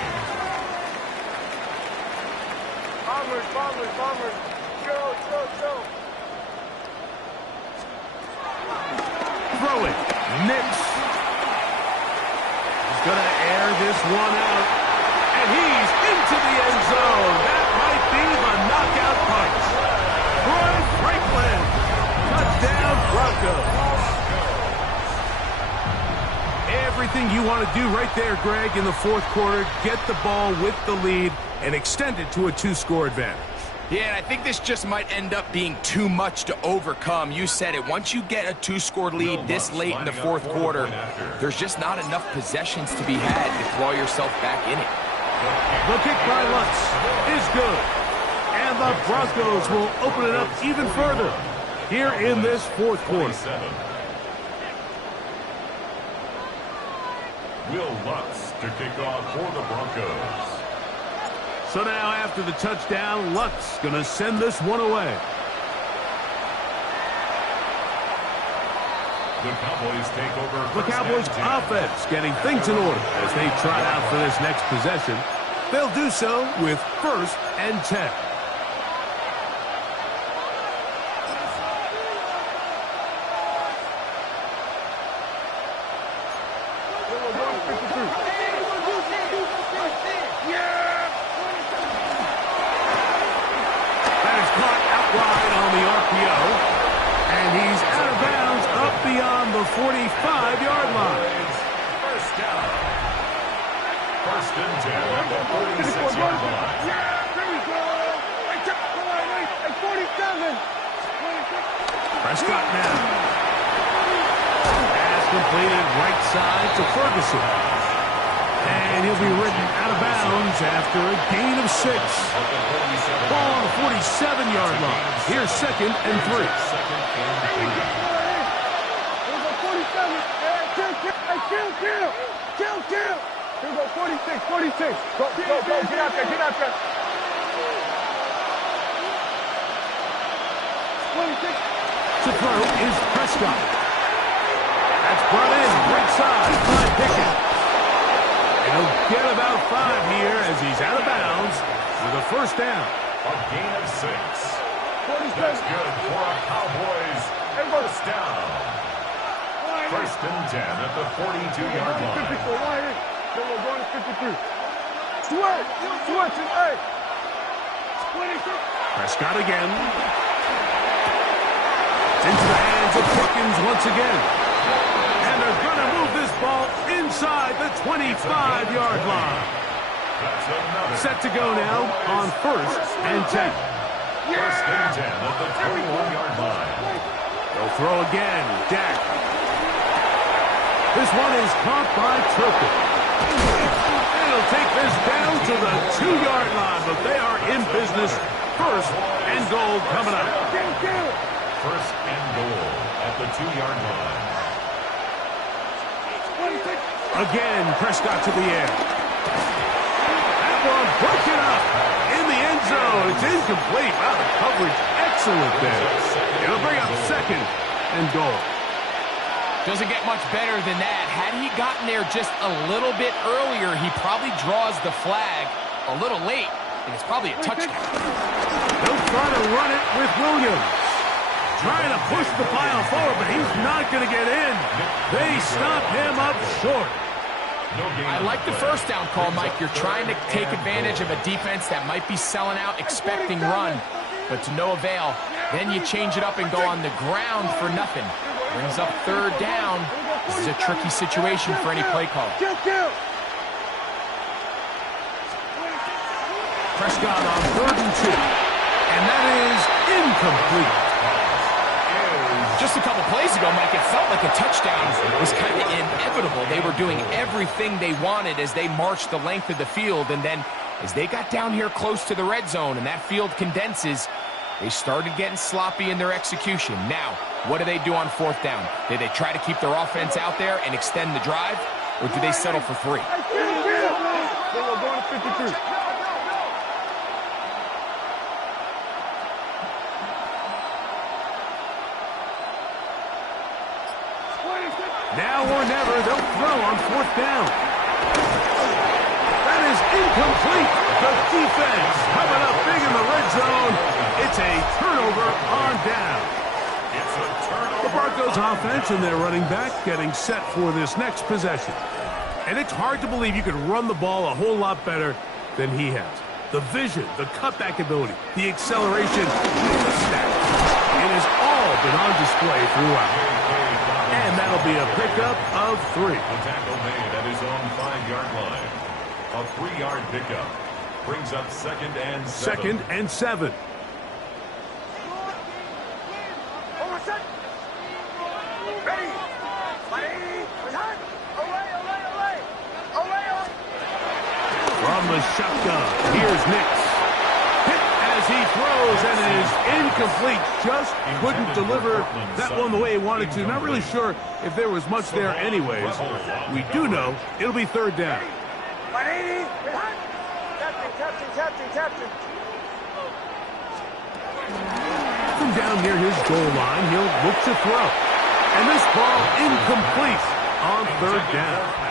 Bombers. Go. Throw it. Nix. He's going to air this one out. And he's into the end zone. That might be the knockout punch. Troy Franklin. Touchdown, Broncos. Everything you want to do right there, Greg, in the fourth quarter. Get the ball with the lead and extend it to a 2-score advantage. Yeah, and I think this just might end up being too much to overcome. You said it. Once you get a 2-score lead this late in the fourth quarter, there's just not enough possessions to be had to claw yourself back in it. The kick by Lutz is good. And the Broncos will open it up even further here in this fourth quarter. Will Lutz to kick off for the Broncos. So now after the touchdown, Lutz going to send this one away. The Cowboys take over. The Cowboys offense getting things in order as they trot out for this next possession. They'll do so with 1st and 10. That is caught out wide on the RPO. And he's out of bounds up beyond the 45-yard line. First down. 1st and 10 at the 46-yard line. There we go. 47. Prescott now. Pass completed right side to Ferguson. And he'll be ridden out of bounds after a gain of 6. Ball on the 47-yard line. Here's 2nd and 3. Kill. Here we go, 46. Go, get out there. 26. To throw is Prescott. That's brought in right side by Pickett. He'll get about 5 here as he's out of bounds with a 1st down. A gain of 6. That's good for a Cowboys 1st down. 1st and 10 at the 42-yard line. We're going to 53. Switch, hey. 26. Prescott again. Into the hands of Pickens once again. And they're going to move this ball inside the 25-yard line. Set to go now on 1st and 10. 1st and 10 at the 21-yard line. They'll throw again. Dak. This one is caught by Turpin. It'll take this down to the 2-yard line, but they are in business. 1st and goal coming up. 1st and goal at the 2-yard line. Again, Prescott to the air. That one broken up in the end zone. It's incomplete. Wow, the coverage excellent there. It'll bring up 2nd and goal. Doesn't get much better than that. Had he gotten there just a little bit earlier, he probably draws the flag a little late, and it's probably a touchdown. They'll try to run it with Williams. Trying to push the pile forward, but he's not going to get in. They stop him up short. I like the 1st down call, Mike. You're trying to take advantage of a defense that might be selling out, expecting run, but to no avail. Then you change it up and go on the ground for nothing. Brings up 3rd down. This is a tricky situation for any play call. Prescott on 3rd and 2. And that is incomplete. Just a couple plays ago, Mike, it felt like a touchdown was kind of inevitable. They were doing everything they wanted as they marched the length of the field. And then as they got down here close to the red zone and that field condenses, they started getting sloppy in their execution. Now, what do they do on 4th down? Did they try to keep their offense out there and extend the drive, or do they settle for 3? We're going to 52. Now or never, they'll throw on 4th down. That is incomplete. The defense coming up big in the red zone. It's a turnover on down. It's a turnover. The Broncos offense and their running back getting set for this next possession. And it's hard to believe you could run the ball a whole lot better than he has. The vision, the cutback ability, the acceleration, the stats. It has all been on display throughout. And that'll be a pickup of 3. The tackle made at his own 5-yard line. A 3-yard pickup brings up 2nd and 7. 2nd and 7. From the shotgun, here's Nix. Hit as he throws, and it is incomplete. Just couldn't deliver that one the way he wanted to. Not really sure if there was much there anyways. We do know it'll be 3rd down. Captain. From down near his goal line, he'll look to throw. And this ball incomplete on 3rd down.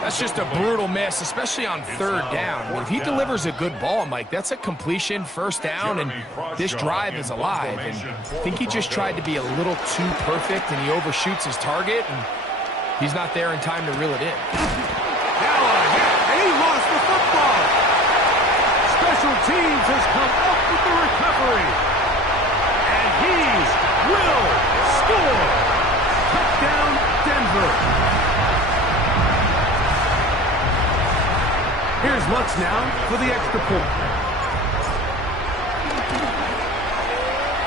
That's just a brutal miss, especially on 3rd down. I mean, if he delivers a good ball, Mike, that's a completion, 1st down, and this drive is alive. And I think he just tried to be a little too perfect, and he overshoots his target, and he's not there in time to reel it in. Now a hit, and he lost the football. Special teams has come up with the recovery. And he will score. Touchdown, Denver. Here's Lutz now for the extra point.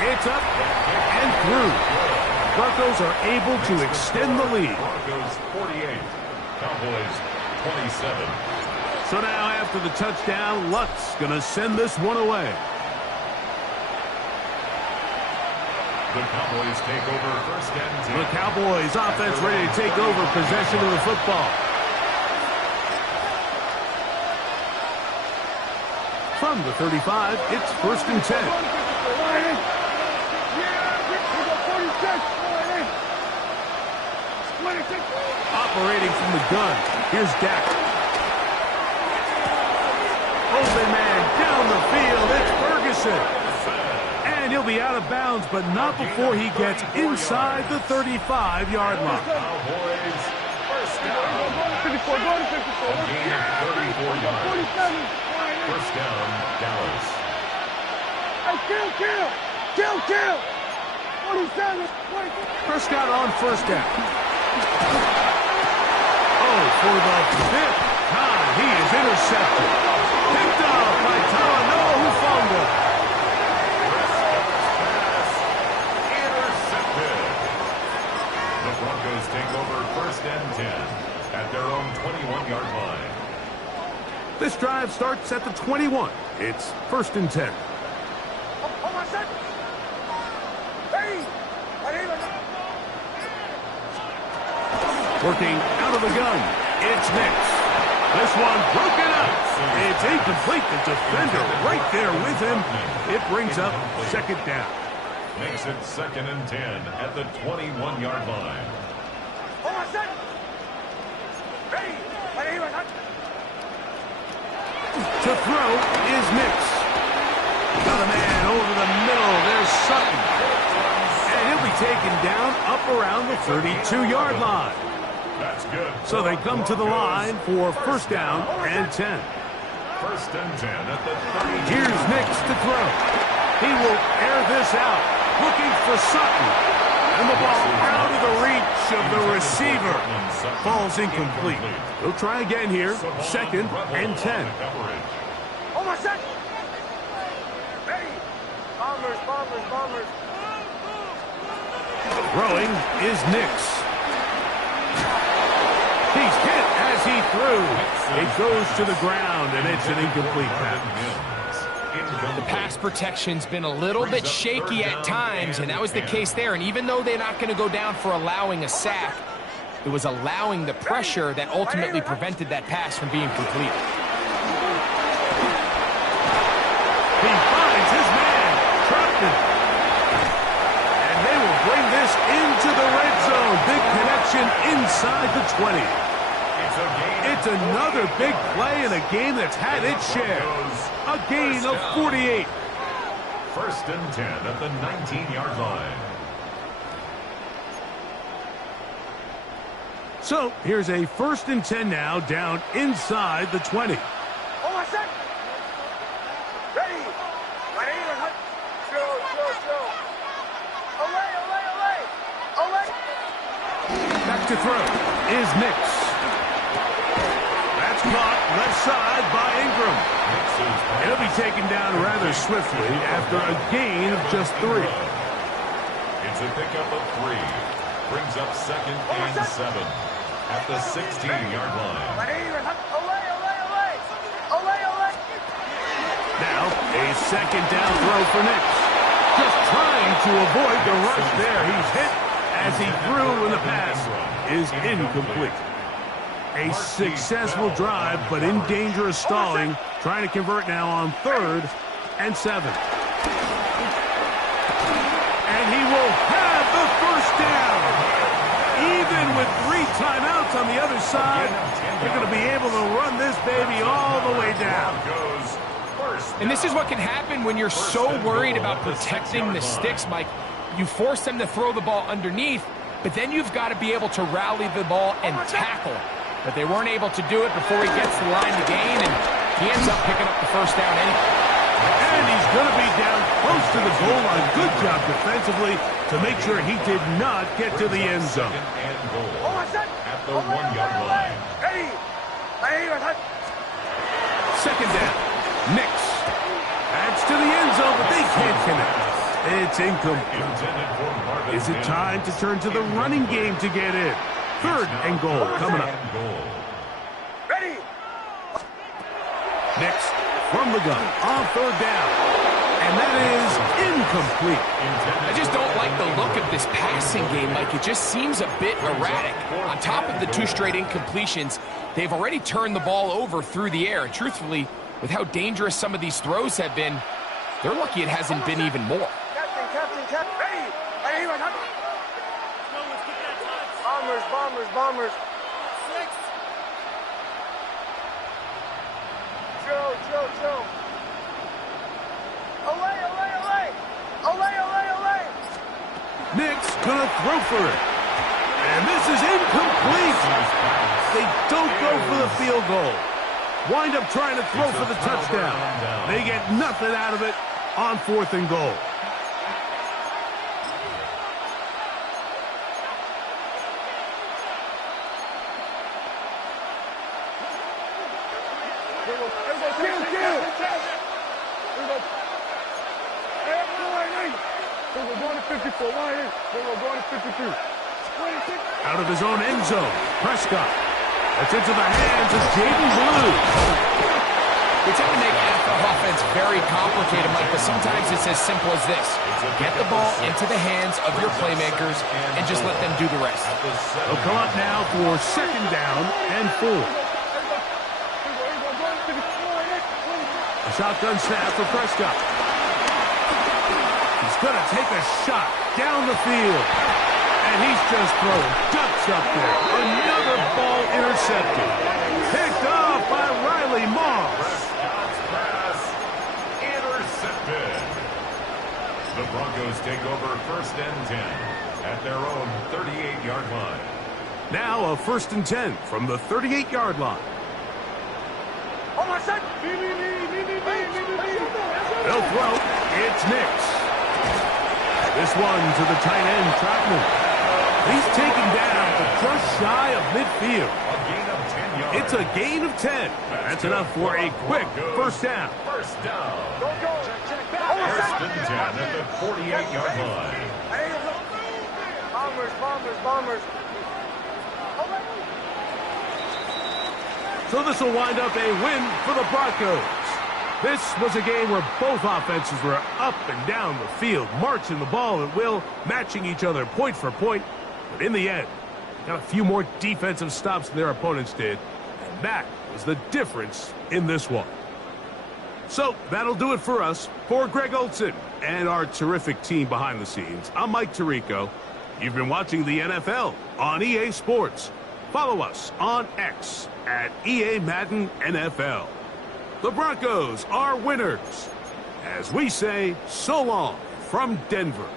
It's up and through. Broncos are able to extend the lead. Broncos 48, Cowboys 27. So now after the touchdown, Lutz going to send this one away. The Cowboys take over 1st and 10. The Cowboys offense ready to take over possession of the football. From the 35, it's 1st and 10. Operating from the gun, here's Dak. Open man down the field, it's Ferguson. And he'll be out of bounds, but not before he gets inside the 35-yard line. Cowboys 1st down. 54, go to 54. A gain of 34 yards. 47. 1st down, Dallas. Kill. 47. Prescott on 1st down. Oh, for the 5th time, he is intercepted. Picked up by Talanoa, who fumbled. Intercepted. The Broncos take over 1st and 10 at their own 21-yard line. This drive starts at the 21. It's 1st and 10. Working out of the gun, it's Nix. This one broken up. It's incomplete. The defender right there with him. It brings up 2nd down. Makes it 2nd and 10 at the 21-yard line. To throw is Nix. Got a man over the middle. There's Sutton. And he'll be taken down up around the 32-yard line. That's good. So they come to the line for 1st down and 10. 1st and 10 at the 30. Here's Nix to throw. He will air this out, looking for Sutton. And the ball out of the reach of the receiver. Falls incomplete. He'll try again here, 2nd and 10. On my set. Ready. Bombers, bombers, bombers. Throwing is Nix. He's hit as he threw. It goes to the ground, and it's an incomplete pass. The pass protection's been a little bit shaky at times, and that was the case there. And even though they're not going to go down for allowing a sack, it was allowing the pressure that ultimately prevented that pass from being complete. He finds his man, Troutman. And they will bring this into the red zone. Big connection inside the 20. It's another big play in a game that's had its share. A gain of 48. First and 10 at the 19-yard line. So here's a first and 10 now, down inside the 20. On my set. Ready. My name is Hut. Chill. Olay. Back to throw is Nix. That's caught left side by Ingram. He'll be taken down rather swiftly after a gain of just 3. It's a pickup of 3. Brings up second and 7 at the 16-yard line. My name is Hut. Olay. Now a second down throw for Nix. Just trying to avoid the rush there. He's hit as he threw, and the pass is incomplete. A successful drive, but in danger of stalling. Trying to convert now on 3rd and 7. And he will have the first down. Even with 3 timeouts on the other side, they're going to be able to run this baby all the way down. And this is what can happen when you're so worried about protecting the sticks, Mike. You force them to throw the ball underneath, but then you've got to be able to rally the ball and tackle. But they weren't able to do it before he gets the line to gain, and he ends up picking up the first down anyway. And he's going to be down close to the goal line. Good job defensively to make sure he did not get to the end zone. At the 1-yard line. Ready. My name is Hut. Second down. Nix. Adds to the end zone, but they can't connect. It's incomplete. Is it time to turn to the running game to get in? 3rd and goal coming up. Ready. Nix from the gun on 3rd down. And that is incomplete. I just don't like the look of this passing game, Mike. It just seems a bit erratic. On top of the 2 straight incompletions, they've already turned the ball over through the air. And truthfully, with how dangerous some of these throws have been, they're lucky it hasn't been even more. Captain. Ready. My name is Hut. Bombers. 6. Chill. Olay. Nix gonna throw for it. And this is incomplete. They don't go for the field goal. Wind up trying to throw for the touchdown. They get nothing out of it on 4th and goal. Out of his own end zone, Prescott. That's into the hands of Jaden Blue. We tend to make NFL offense very complicated, Mike, but sometimes it's as simple as this. Get the ball into the hands of your playmakers and just let them do the rest. They'll come up now for 2nd down and 4. A shotgun snap for Prescott. He's going to take a shot down the field. And he's just throwing ducks up there. Another ball intercepted. Picked off by Riley Moss. Prescott's pass intercepted. The Broncos take over 1st and 10 at their own 38-yard line. Now a 1st and 10 from the 38-yard line. On my set. They'll throw. It's Nix. This one to the tight end, Troutman. He's taken down just shy of midfield. A gain of 10 yards. It's a gain of 10. That's enough for a quick first down. First down. Go. First and 10 at the 48-yard line. Bombers. So this will wind up a win for the Broncos. This was a game where both offenses were up and down the field, marching the ball at will, matching each other point for point. But in the end, got a few more defensive stops than their opponents did. And that was the difference in this one. So that'll do it for us. For Greg Olson and our terrific team behind the scenes, I'm Mike Tirico. You've been watching the NFL on EA Sports. Follow us on X at EA Madden NFL. The Broncos are winners. As we say, so long from Denver.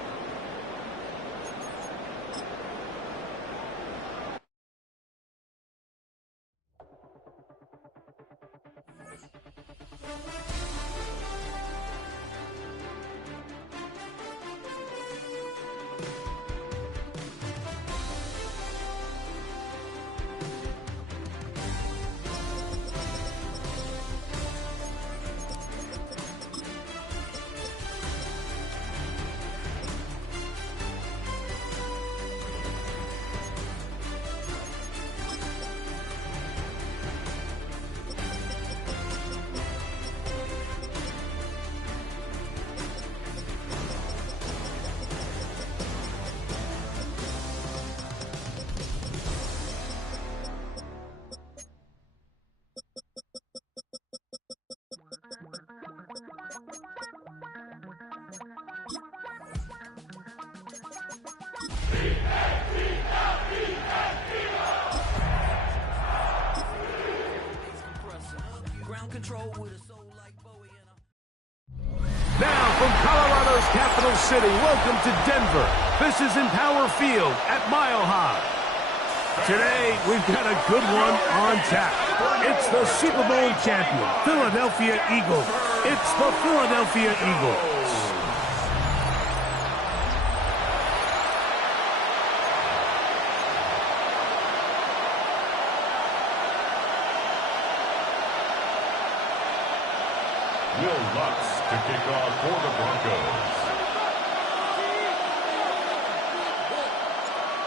Now from Colorado's capital city, welcome to Denver. This is Empower Field at Mile High. Today, we've got a good one on tap. It's the Super Bowl champion, Philadelphia Eagles. It's the Philadelphia Eagles. Will Lutz to kick off for the Broncos.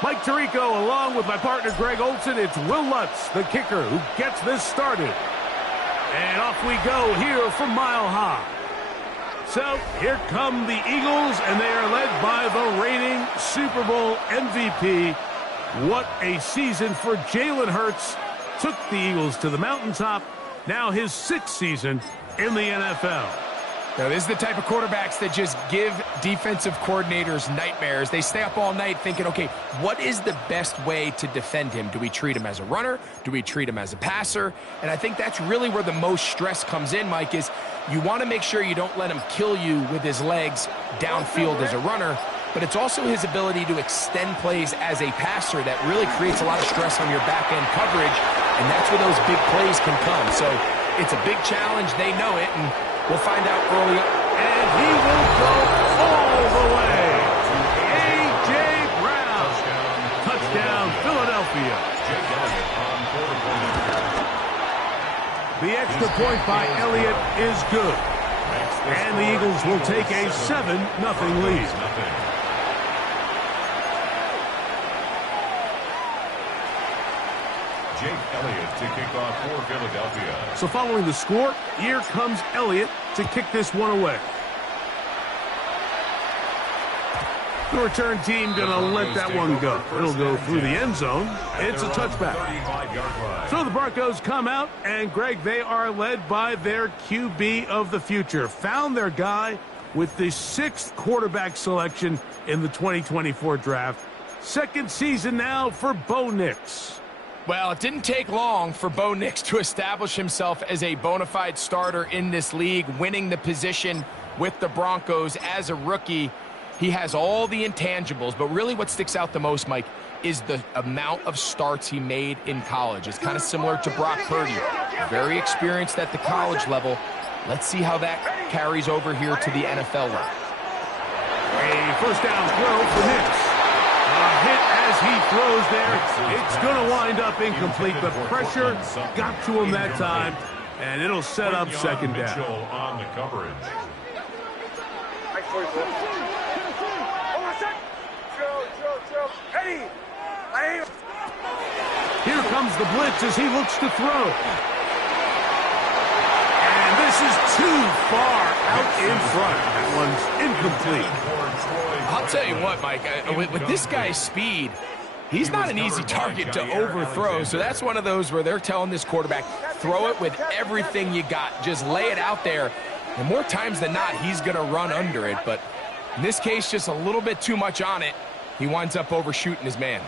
Mike Tirico, along with my partner Greg Olson, it's Will Lutz, the kicker, who gets this started. And off we go here from Mile High. So here come the Eagles, and they are led by the reigning Super Bowl MVP. What a season for Jalen Hurts. Took the Eagles to the mountaintop. Now his 6th season in the NFL. Now, this is the type of quarterbacks that just give defensive coordinators nightmares. They stay up all night thinking, okay, what is the best way to defend him? Do we treat him as a runner? Do we treat him as a passer? And I think that's really where the most stress comes in, Mike, is you want to make sure you don't let him kill you with his legs downfield as a runner, but it's also his ability to extend plays as a passer that really creates a lot of stress on your back-end coverage, and that's where those big plays can come. So it's a big challenge. They know it, and we'll find out early. And he will go all the way. A.J. Brown. Touchdown, Philadelphia. The extra point by Elliott is good. And the Eagles will take a 7-0 lead. Jake Elliott to kick off for Philadelphia. So following the score, here comes Elliott to kick this one away. The return team going to let that one go. It'll go through the end zone. It's a touchback. So the Broncos come out, and Greg, they are led by their QB of the future. Found their guy with the 6th quarterback selection in the 2024 draft. 2nd season now for Bo Nix. Well, it didn't take long for Bo Nix to establish himself as a bona fide starter in this league, winning the position with the Broncos as a rookie. He has all the intangibles, but really what sticks out the most, Mike, is the amount of starts he made in college. It's kind of similar to Brock Purdy. Very experienced at the college level. Let's see how that carries over here to the NFL level. A first down throw for Nix. Hit as he throws there. It's going to wind up incomplete. The pressure got to him that time, and it'll set up second down. On the coverage. Here comes the blitz as he looks to throw. And this is too far out in front. That one's incomplete. I'll tell you what, Mike, with this guy's speed, he's not an easy target to overthrow. So that's one of those where they're telling this quarterback, throw it with everything you got. Just lay it out there. And more times than not, he's going to run under it. But in this case, just a little bit too much on it. He winds up overshooting his man.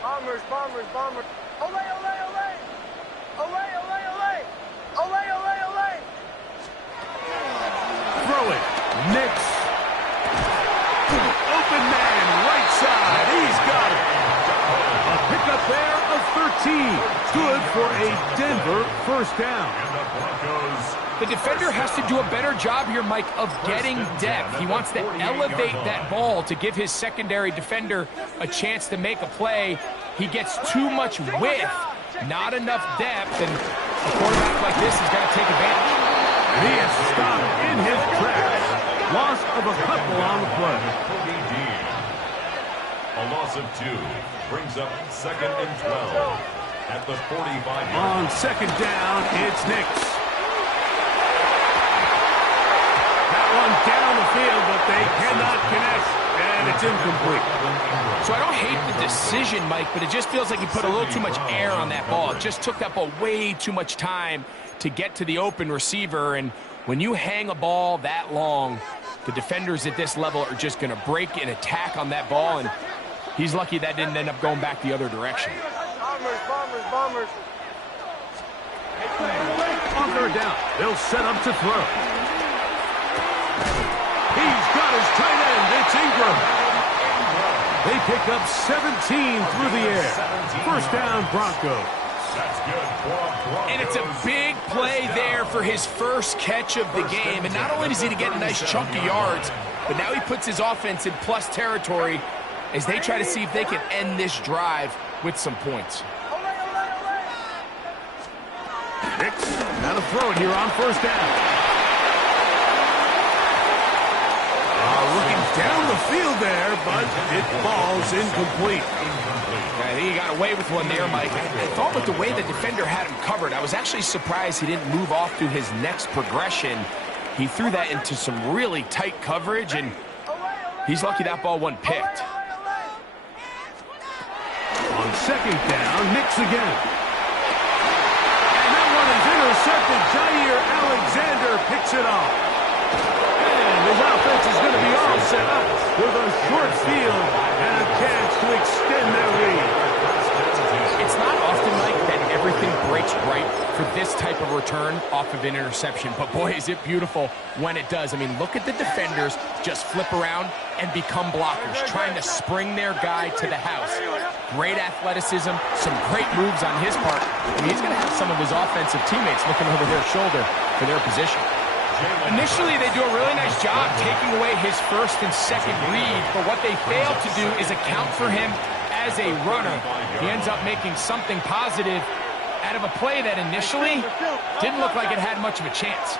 Bombers, bombers, bombers. Olay, olay, olay. Olay, olay, olay. Olay, olay, olay. Throw it. Nix. Open man, right side. He's got it. A pickup there of 13. Good for a Denver first down. The defender has to do a better job here, Mike, of getting depth. He wants to elevate that ball to give his secondary defender a chance to make a play. He gets too much width, not enough depth, and a quarterback like this is going to take advantage. He is stopped in his tracks. Loss of a couple on the play. A loss of 2 brings up 2nd and 12 at the 45. On second down, it's Nix. That one down the field, but they cannot connect, and it's incomplete. So I don't hate the decision, Mike, but it just feels like he put a little too much air on that ball. It just took that ball way too much time to get to the open receiver, and when you hang a ball that long, the defenders at this level are just going to break and attack on that ball, and he's lucky that didn't end up going back the other direction. Bombers, bombers, bombers. On third down, they'll set up to throw. He's got his tight end. It's Ingram. They pick up 17 through the air. First down, Broncos. That's good for And it's a big play there for his first catch of the game. And not only does he get a nice chunk of yards, but now he puts his offense in plus territory as they try to see if they can end this drive with some points. Nix, now to throw it here on first down. Looking down the field there, but it falls incomplete. I think he got away with one there, Mike. I thought with the way the defender had him covered, I was actually surprised he didn't move off to his next progression. He threw that into some really tight coverage, and he's lucky that ball wasn't picked. On second down, Nix again. And that one is intercepted. Jair Alexander picks it off. And his offense is going to be all set up with a short field and a chance to extend their lead. It's not often, Mike, that everything breaks right for this type of return off of an interception. But, boy, is it beautiful when it does. I mean, look at the defenders just flip around and become blockers, trying to spring their guy to the house. Great athleticism, some great moves on his part. I mean, he's going to have some of his offensive teammates looking over their shoulder for their position. Initially, they do a really nice job taking away his first and second read, but what they fail to do is account for him as a runner. He ends up making something positive out of a play that initially didn't look like it had much of a chance.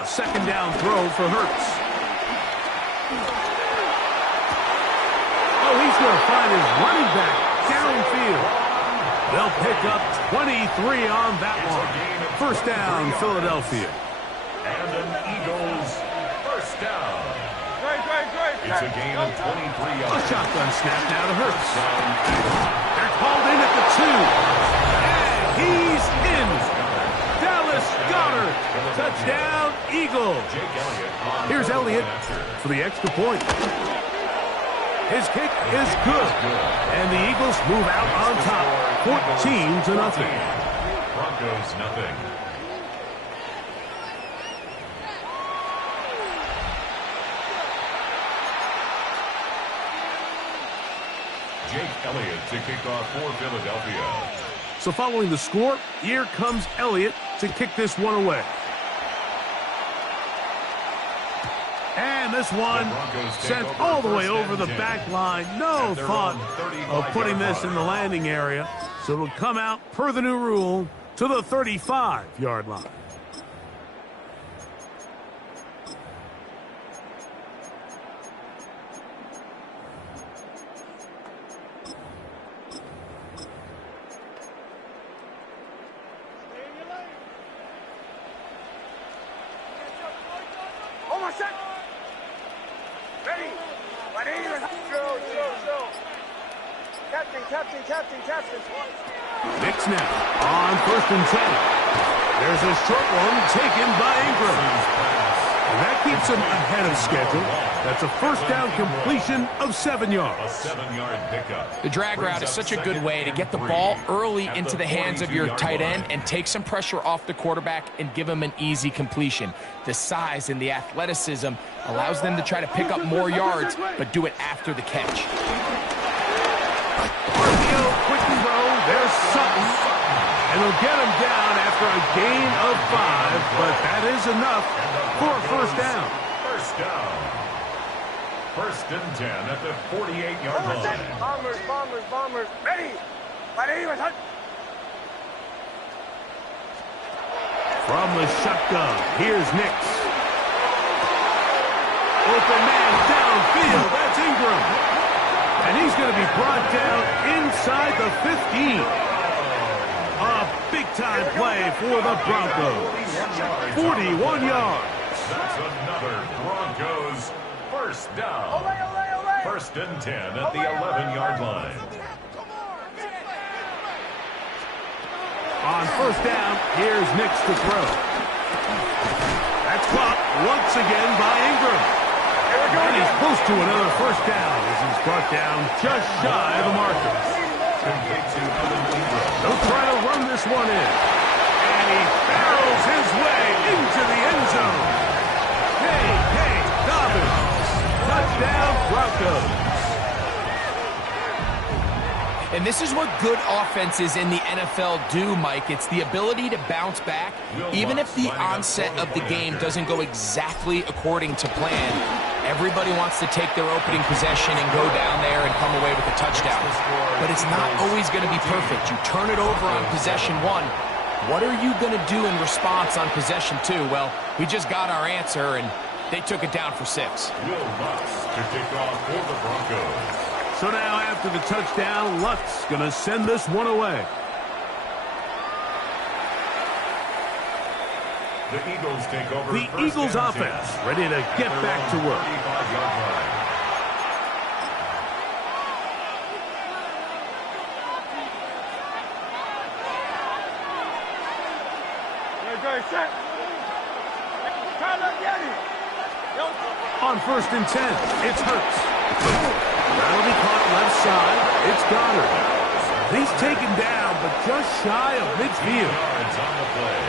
A second down throw for Hurts. Oh, he's going to find his running back downfield. They'll pick up 23 on that one. First down, Philadelphia. And an Eagles first down. It's a gain of 23 yards. A shotgun snap now to Hurts. They're called in at the 2. And he's in. Dallas Goedert. Touchdown, Eagles. Here's Elliott for the extra point. His kick is good. And the Eagles move out on top, 14-0. Broncos nothing. Jake Elliott to kick off for Philadelphia. So following the score, here comes Elliott to kick this one away. And this one sent all the way over the back line. No thought of putting this in the landing area. So it'll come out, per the new rule, to the 35-yard line. Captain. Knicks now on 1st and 10. There's a short one taken by Ingram. And that keeps him ahead of schedule. That's a first down completion of 7 yards. A 7-yard pickup. The drag route is such a good way to get the ball early into the hands of your tight end and take some pressure off the quarterback and give him an easy completion. The size and the athleticism allows them to try to pick up more yards, but do it after the catch. Quick throw, there's Sutton, and he'll get him down after a gain of 5, but that is enough for a first down. First down. 1st and 10 at the 48-yard line. Bombers. Ready. From the shotgun, here's Nix. Open man downfield, that's Ingram. And he's going to be brought down inside the 15. A big-time play for the Broncos. 41 yards. That's another Broncos first down. 1st and 10 at the 11-yard line. On 1st down, here's Nix to throw. That's caught once again by Ingram. And he's close to another first down as he's brought down just shy of the marker. They'll try to run this one in. And he barrels his way into the end zone. Hey, Dobbins. Touchdown, Broncos. And this is what good offenses in the NFL do, Mike. It's the ability to bounce back, even if the onset of the game doesn't go exactly according to plan. Everybody wants to take their opening possession and go down there and come away with a touchdown. But it's not always going to be perfect. You turn it over on possession 1. What are you going to do in response on possession 2? Well, we just got our answer, and they took it down for 6. Will Lutz to kick off for the Broncos. So now after the touchdown, Lutz going to send this one away. The Eagles take over. The Eagles offense ready to get back to work. On 1st and 10, it's Hurts. That'll be caught left side. It's Goddard. He's taken down, but just shy of midfield. Yards on the play.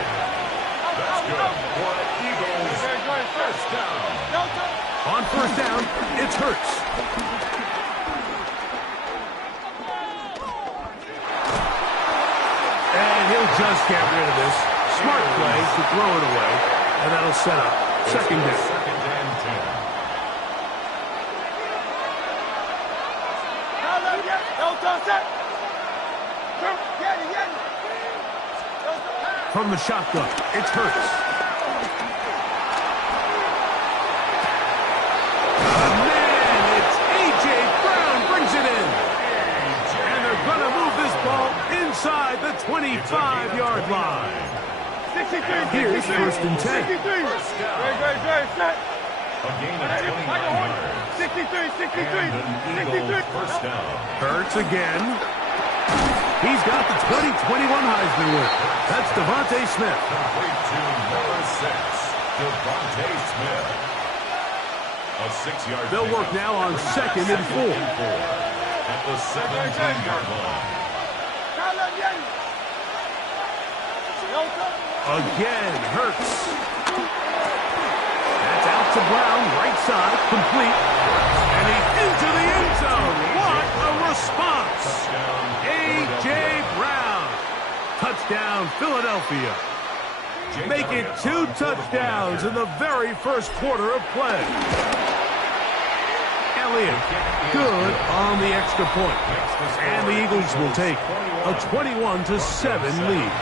That's good for the Eagles. First down. On 1st down, it's Hurts. And he'll just get rid of this. Smart play to throw it away, and that'll set up 2nd down. 2nd and 10. From the shotgun, it's Hurts. Man, it's A.J. Brown brings it in. And they're going to move this ball inside the 25-yard line. Here's 1st and 10. First down. A gain of 29 yards. 63. And an Eagles first down. Hurts again. He's got the 2021 Heisman winner. That's Devontae Smith. Complete to number 6, Devontae Smith. A 6-yard They'll work now on 2nd and 4. At the 17-yard line. Again, Hurts. That's out to Brown, right side, complete. And he's into the end zone. What a response Philadelphia. Make it 2 touchdowns in the very first quarter of play. Elliott, good on the extra point. And the Eagles will take a 21-7 lead.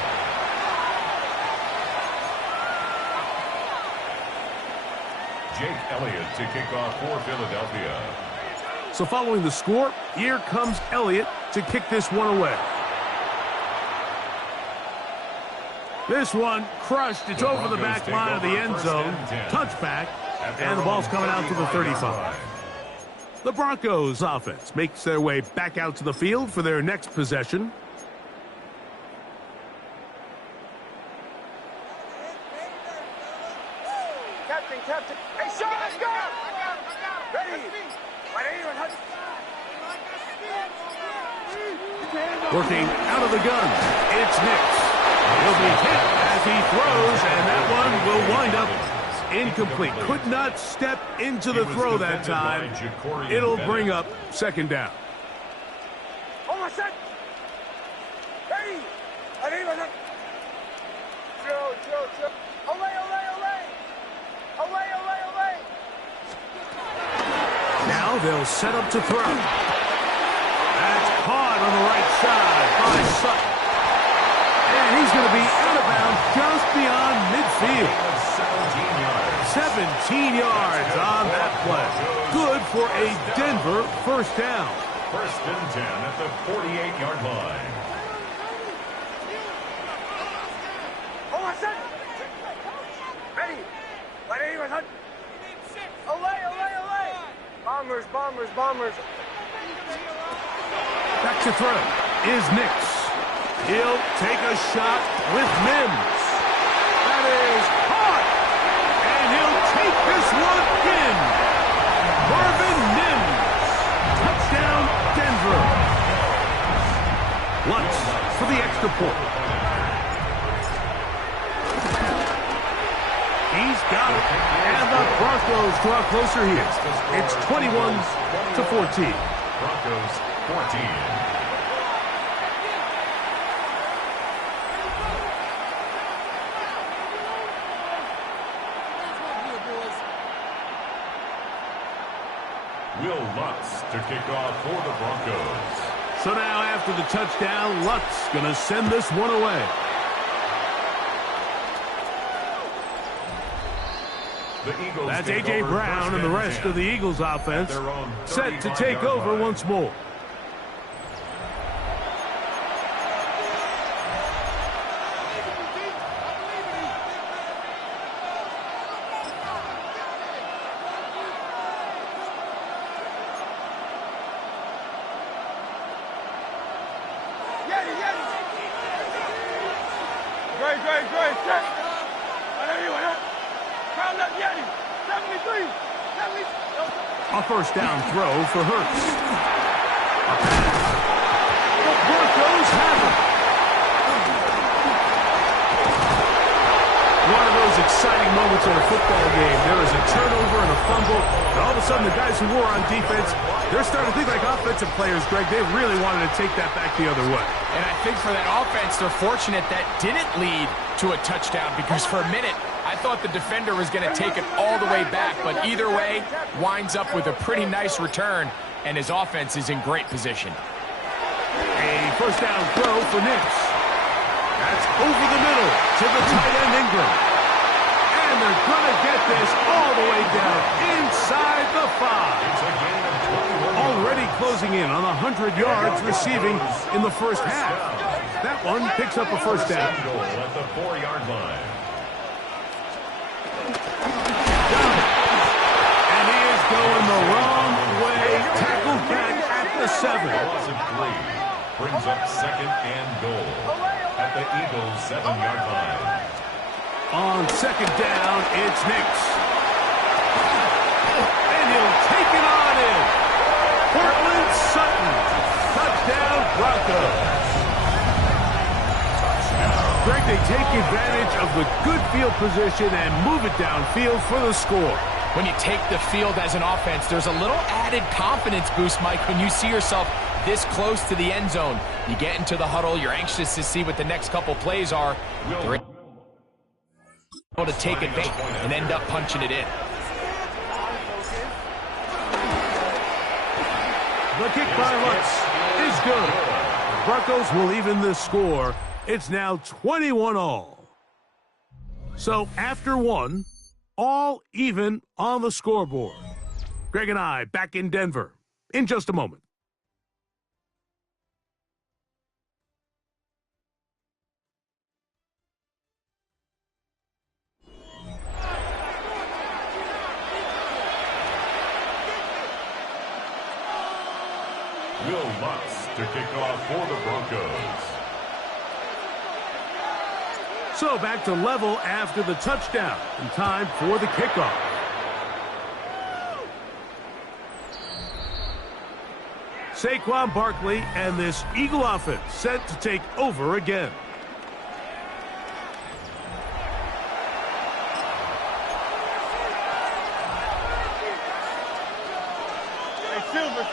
Jake Elliott to kick off for Philadelphia. So following the score, here comes Elliott to kick this one away. This one crushed. It's over the back line of the end zone. Touchback, and the ball's coming out to the 35. The Broncos offense makes their way back out to the field for their next possession. Captain. Hey, Sean, let's go! Ready? Working out of the gun, it's Nix. He'll be hit as he throws, and that one will wind up incomplete. Could not step into the throw that time. It'll bring up second down. Hold set. Ready? Chill. Olay. Now they'll set up to throw. That's caught on the right side by Sutton. And he's going to be out of bounds just beyond midfield. 17 yards on that play. Good for a Denver first down. First and 10 at the 48-yard line. Hold set. Ready? Olay. Bombers. Back to throw is Nix. He'll take a shot with Mims. That is caught. And he'll take this one in. Marvin Mims. Touchdown, Denver. Lutz for the extra point. He's got it. And the Broncos draw closer here. It's 21-14. Broncos 14. Will Lutz to kick off for the Broncos. So now after the touchdown, Lutz going to send this one away. That's A.J. Brown and the rest of the Eagles offense set to take over once more. Great. Check. A first down throw for Hurts. A pass. The Broncos have it. One of those exciting moments in a football game. There is a turnover and a fumble, and all of a sudden the guys who were on defense, they're starting to think like offensive players, Greg. They really wanted to take that back the other way. And I think for that offense, they're fortunate that didn't lead to a touchdown, because for a minute, I thought the defender was going to take it all the way back, but either way, winds up with a pretty nice return, and his offense is in great position. A first down throw for Nix. That's over the middle to the tight end Ingram. And they're going to get this all the way down inside the 5. Already closing in on 100 yards receiving in the first half. That one picks up a first down. Goal at the 4-yard line. And he is going the wrong way. Tackled back at the 7. Loss of 3 brings up second and goal at the Eagles' 7-yard line. On second down, it's Nix. And he'll take it on in. Portland Sutton. Touchdown, Broncos. Greg, they take advantage of the good field position and move it downfield for the score. When you take the field as an offense, there's a little added confidence boost, Mike, when you see yourself this close to the end zone. You get into the huddle, you're anxious to see what the next couple plays are. to take advantage and end up punching it in. The kick by Lutz is good. Broncos will even the score. It's now 21-all. So after one, all even on the scoreboard. Greg and I back in Denver in just a moment. Will Lutz to kick off for the Broncos. So back to level after the touchdown. And time for the kickoff. Saquon Barkley and this Eagle offense set to take over again. Hey, Silver.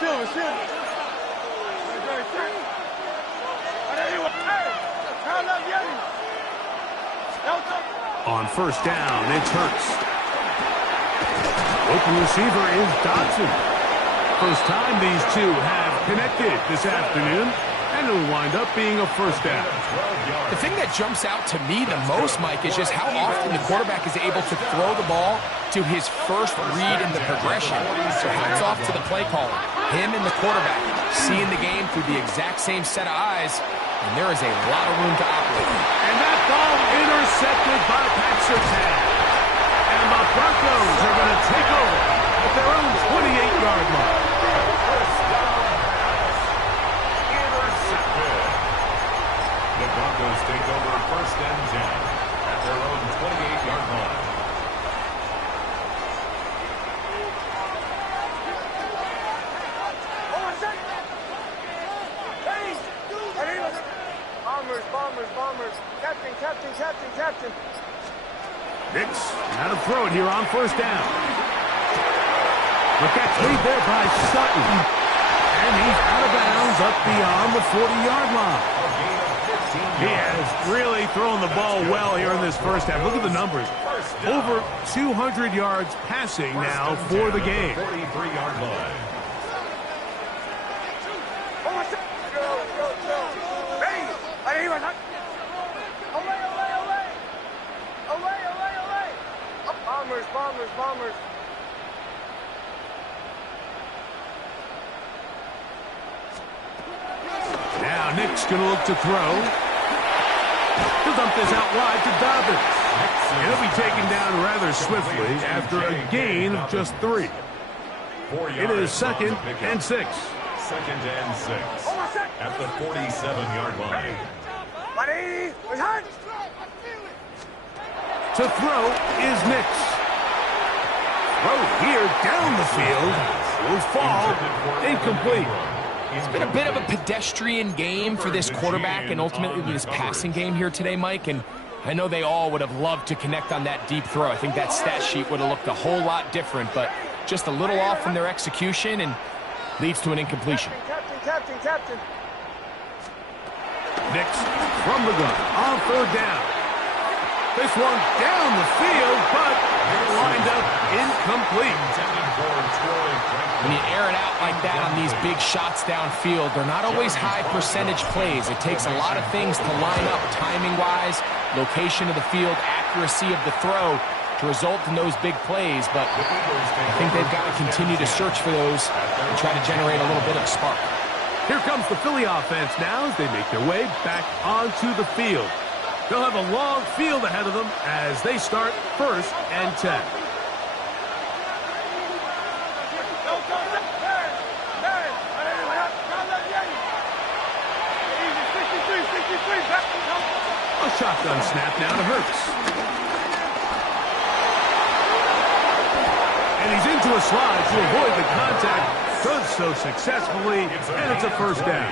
On first down, it's Hurts. Open receiver is Dodson. First time these two have connected this afternoon, and it'll wind up being a first down. The thing that jumps out to me the most, Mike, is just how often the quarterback is able to throw the ball to his first read in the progression. So hats off to the play caller. Him and the quarterback seeing the game through the exact same set of eyes, and there is a lot of room to operate. And that ball intercepted by Pat Surtain. And the Broncos are going to take over at their own 28-yard line. The Broncos take over first and 10 at their own 28-yard line. Bombers. Captain. Nix, now to throw it here on first down. Look at lead there by Sutton. And he's out of bounds up beyond the 40-yard line. He has really thrown the ball well here in this first half. Look at the numbers. Over 200 yards passing now for the game. 43-yard line. Bombers. Now Nick's going to look to throw. He'll dump this out wide to Dobbins. And he'll be taken down rather swiftly after a gain of just 3. It is second and 6. Second and 6 at the 47-yard line. To throw is Nix. Throw here down the field. Will fall incomplete. It's been a bit of a pedestrian game for this quarterback and ultimately this passing game here today, Mike. And I know they all would have loved to connect on that deep throw. I think that stat sheet would have looked a whole lot different, but just a little off from their execution and leads to an incompletion. Captain. Nix from the gun on third down. This one down the field, but lined up incomplete. When you air it out like that on these big shots downfield, they're not always high percentage plays. It takes a lot of things to line up timing-wise, location of the field, accuracy of the throw to result in those big plays. But I think they've got to continue to search for those and try to generate a little bit of a spark. Here comes the Philly offense now as they make their way back onto the field. They'll have a long field ahead of them as they start first and 10. A shotgun snap now to Hurts. And he's into a slide to avoid the contact. Does so successfully, and it's a first down.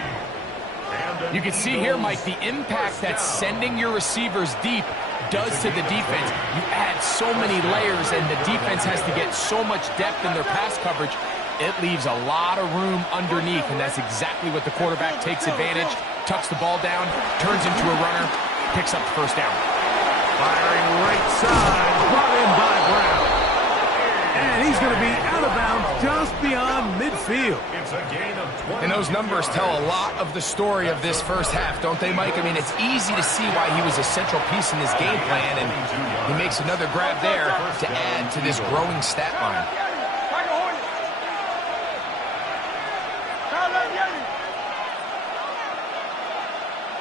You can see here, Mike, the impact that sending your receivers deep does to the defense. You add so many layers, and the defense has to get so much depth in their pass coverage. It leaves a lot of room underneath, and that's exactly what the quarterback takes advantage, tucks the ball down, turns into a runner, picks up the first down. Firing right side, brought in by Brown. And he's going to be out of bounds just beyond midfield. It's a gain of 20. And those numbers tell a lot of the story of this first half, don't they, Mike? I mean, it's easy to see why he was a central piece in this game plan, and he makes another grab there to add to this growing stat line.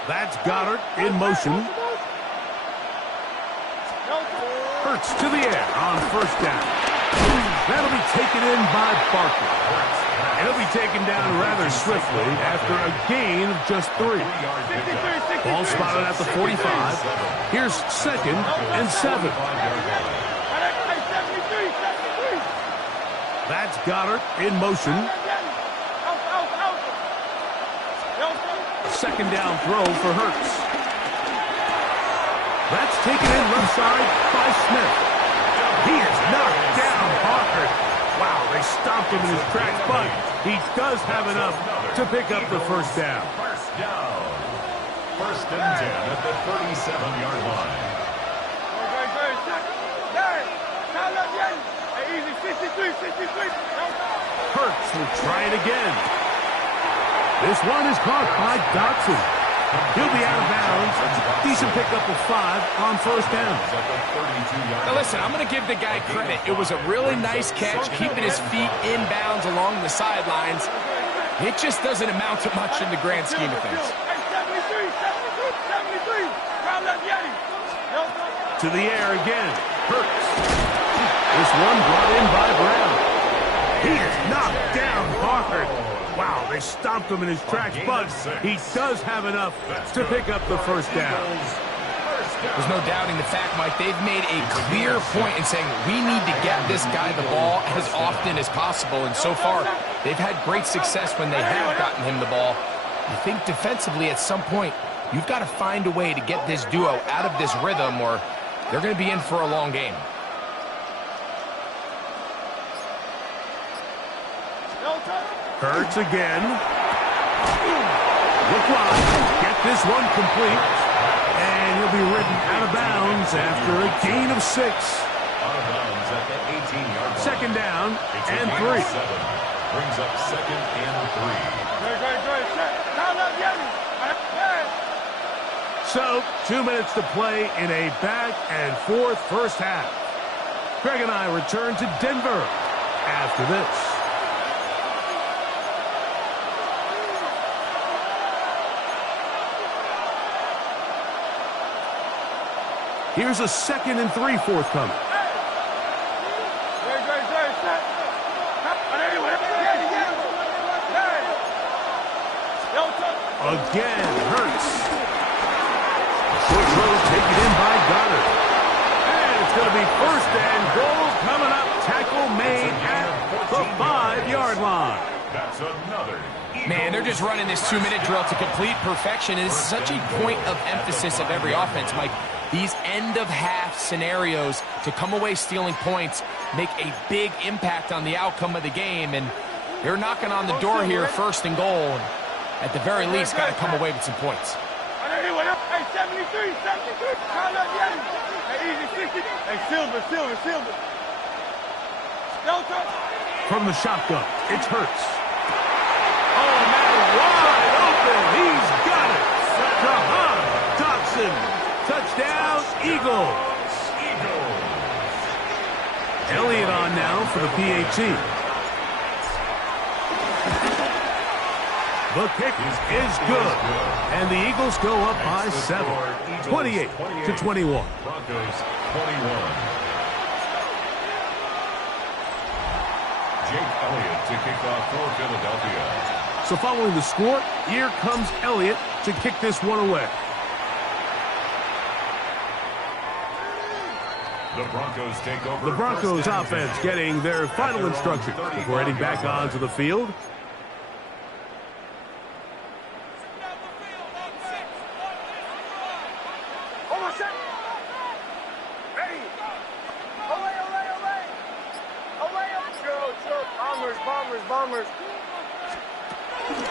That's Goddard in motion. Hurts to the air on first down. That'll be taken in by Barker. And he'll be taken down rather swiftly after a gain of just 3. Ball spotted at the 45. Here's 2nd and 7. That's Goddard in motion. 2nd down throw for Hurts. That's taken in left side by Smith. He is knocked down hard. Wow, they stomped him in his tracks, but he does have enough to pick up the first down. First down. 1st and 10 at the 37-yard line. Hurts will try it again. This one is caught by Dotson. He'll be out of bounds. Decent pickup of 5 on first down. Now listen, I'm going to give the guy credit. It was a really nice catch, keeping his feet in bounds along the sidelines. It just doesn't amount to much in the grand scheme of things. To the air again. Hurts. This one brought in by Brown. He is knocked down hard. Wow, they stomped him in his tracks, but he does have enough to pick up the first down. There's no doubting the fact, Mike, they've made a clear point in saying we need to get this guy the ball as often as possible, and so far they've had great success when they have gotten him the ball. I think defensively at some point you've got to find a way to get this duo out of this rhythm or they're going to be in for a long game. Hurts again. Look wide. Get this one complete. And he'll be ridden out of bounds after a gain of 6. Out of bounds at the 18-yard line. 2nd down and 3. Brings up 2nd and 3. So, 2 minutes to play in a back and forth first half. Greg and I return to Denver after this. Here's a 2nd and 3 forthcoming. Again, Hurts. Short throw taken in by Goddard. And it's going to be 1st and goal coming up. Tackle made at the 5-yard line. That's another. Man, they're just running this 2-minute drill to complete perfection. And this is such a point of emphasis of every offense, Mike. These end-of-half scenarios to come away stealing points make a big impact on the outcome of the game. And they're knocking on the door here, 1st and goal. And at the very least, got to come away with some points. From the shotgun, it's Hurts. Oh, man, wide open. He's got it. Jahan Dotson. Touchdown, Eagles. Elliott on now for the PAT. The kick is good. And the Eagles go up by 7. 28-21. Broncos 21. Jake Elliott to kick off for Philadelphia. So following the score, here comes Elliott to kick this one away. The Broncos take over. The Broncos offense getting their final instructions before heading back onto the field. Bombers.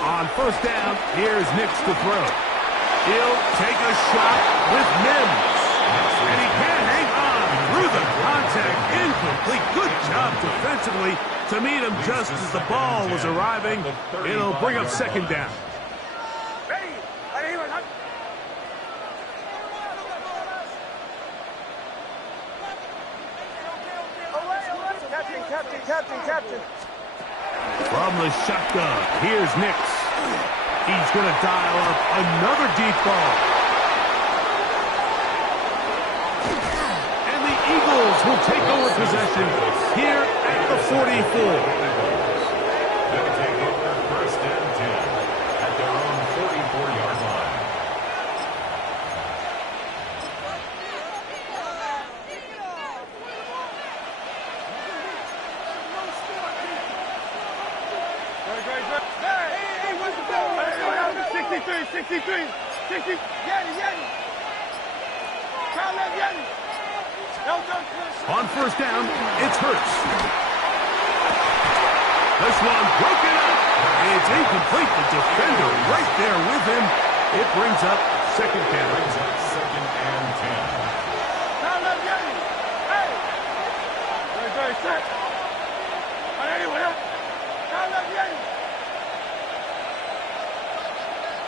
On first down, here's Nix to throw. He'll take a shot with Mims. And he can't hang on through the contact. Incomplete. Good job defensively to meet him just as the ball was arriving. It'll bring up second down. Captain. From the shotgun, here's Nix. He's going to dial up another deep ball. And the Eagles will take over possession here at the 44. They'll take over first and 10 at their own 44-yard line. Hey, what's the ball? 63. Yeti. Kyle left Yeti. On first down, it's Hurts. This one broken up. It's incomplete. The defender right there with him. It brings up second down. Brings up second and 10. Kyle left Yeti. Hey. Very set. Anyway, Kyle left Yeti.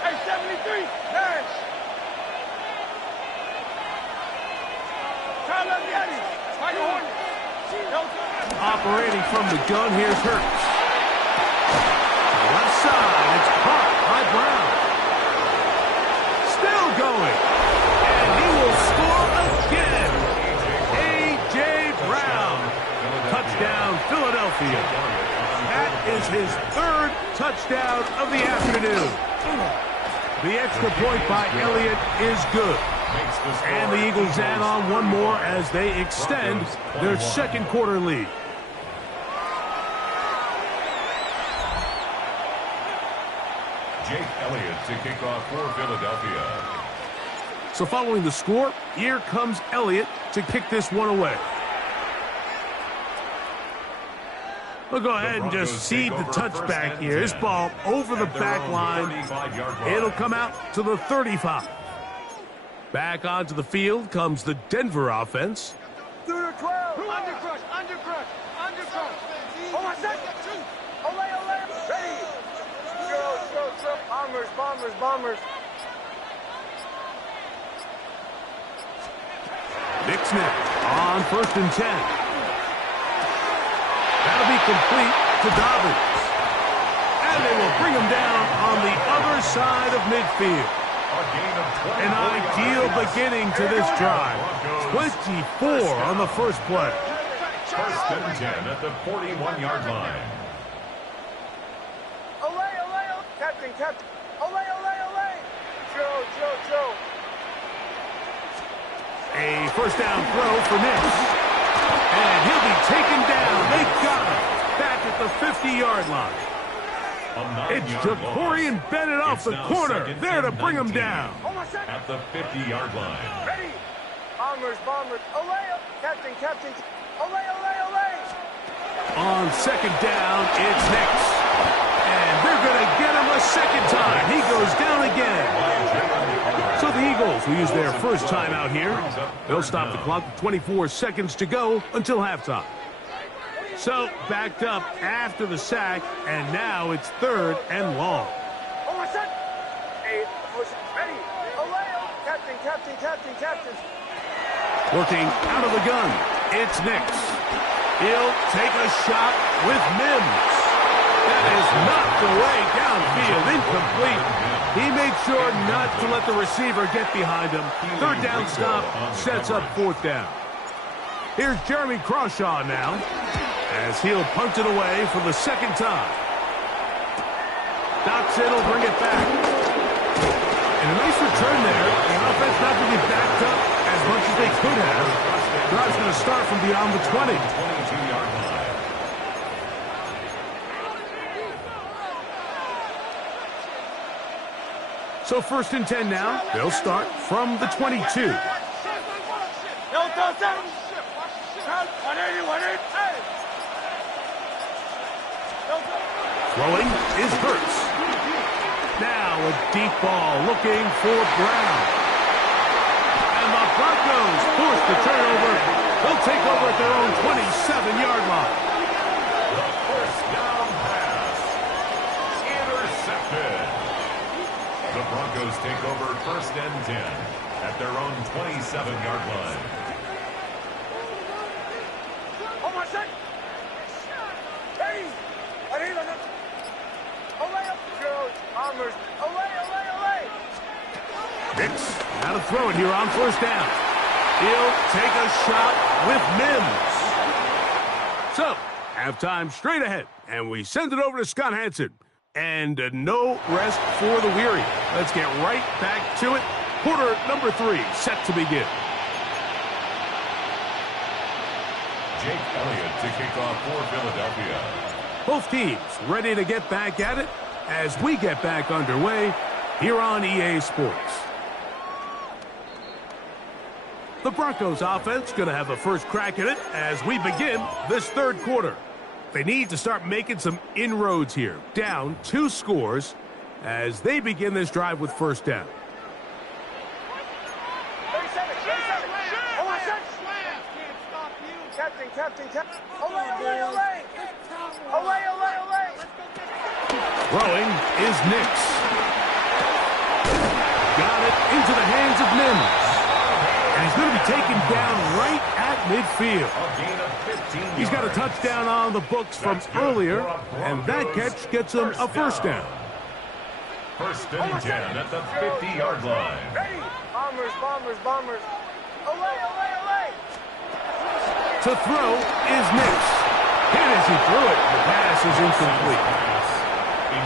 Hey, 73. Nash. Kyle left Yeti. Tiger Hornet. Operating from the gun, here's Hurts. Left side, it's caught by Brown. Still going. And he will score again. A.J. Brown. Touchdown, Philadelphia. That is his third touchdown of the afternoon. The extra point by Elliott is good. And the Eagles add on one more as they extend their second quarter lead. Jake Elliott to kick off for Philadelphia. So following the score, here comes Elliott to kick this one away. We'll go ahead and just cede the touchback here. This ball over the back line. It'll come out to the 35. Back onto the field comes the Denver offense. 2 to 12. Undercrush. Oh, my second. Ole. Ready. Go. Bombers. Nick Smith on first and 10. That'll be complete to Dobbins. And they will bring him down on the other side of midfield. An ideal beginning to this drive. 24 on the first play. First and 10 at the 41-yard line. Ole. Captain. Ole. Joe. A first down throw for Nix. And he'll be taken down. They got him back at the 50-yard line. It's Jacorian Bennett off the corner. There to bring him down. At the 50-yard line. Ready. Bombers. Ole. Captain. Ole. On second down, it's Nix. And they're going to get him a second time. He goes down again. So the Eagles will use their first time out here. They'll stop the clock with 24 seconds to go until halftime. So backed up after the sack, and now it's third and long. Oh, my son. Hey, ready. Ole. Captain. Working out of the gun, it's Nix. He'll take a shot with Mims. That is knocked away downfield, incomplete. He made sure not to let the receiver get behind him. Third down stop sets up fourth down. Here's Jeremy Crawshaw now, as he'll punt it away for the second time. Dotson will bring it back. And a nice return there. The offense not really backed up as much as they could have. Drive's going to start from beyond the 20. 22-yard line. So first and 10 now. They'll start from the 22. Throwing is Hurts. Now a deep ball looking for Brown. And the Broncos force the turnover. They'll take over at their own 27-yard line. The first down pass. Intercepted. The Broncos take over 1st and 10 at their own 27-yard line. Nix, now to throw it here on 1st down. He'll take a shot with Mims. So, halftime straight ahead, and we send it over to Scott Hanson. And no rest for the weary. Let's get right back to it. Quarter number 3 set to begin. Jake Elliott to kick off for Philadelphia. Both teams ready to get back at it as we get back underway here on EA Sports. The Broncos offense going to have a first crack at it as we begin this 3rd quarter. They need to start making some inroads here. Down 2 scores as they begin this drive with 1st down. Captain. Olay. Throwing is Nix. Got it into the hands of Mims. And he's going to be taken down right at midfield. A gain of 15 He's got a yards. touchdown on the books from earlier, and that catch gets him a 1st down. 1st and 10 at the 50-yard line. Bombers. Olay. To throw is Nix. Hit as he threw it. The pass is incomplete.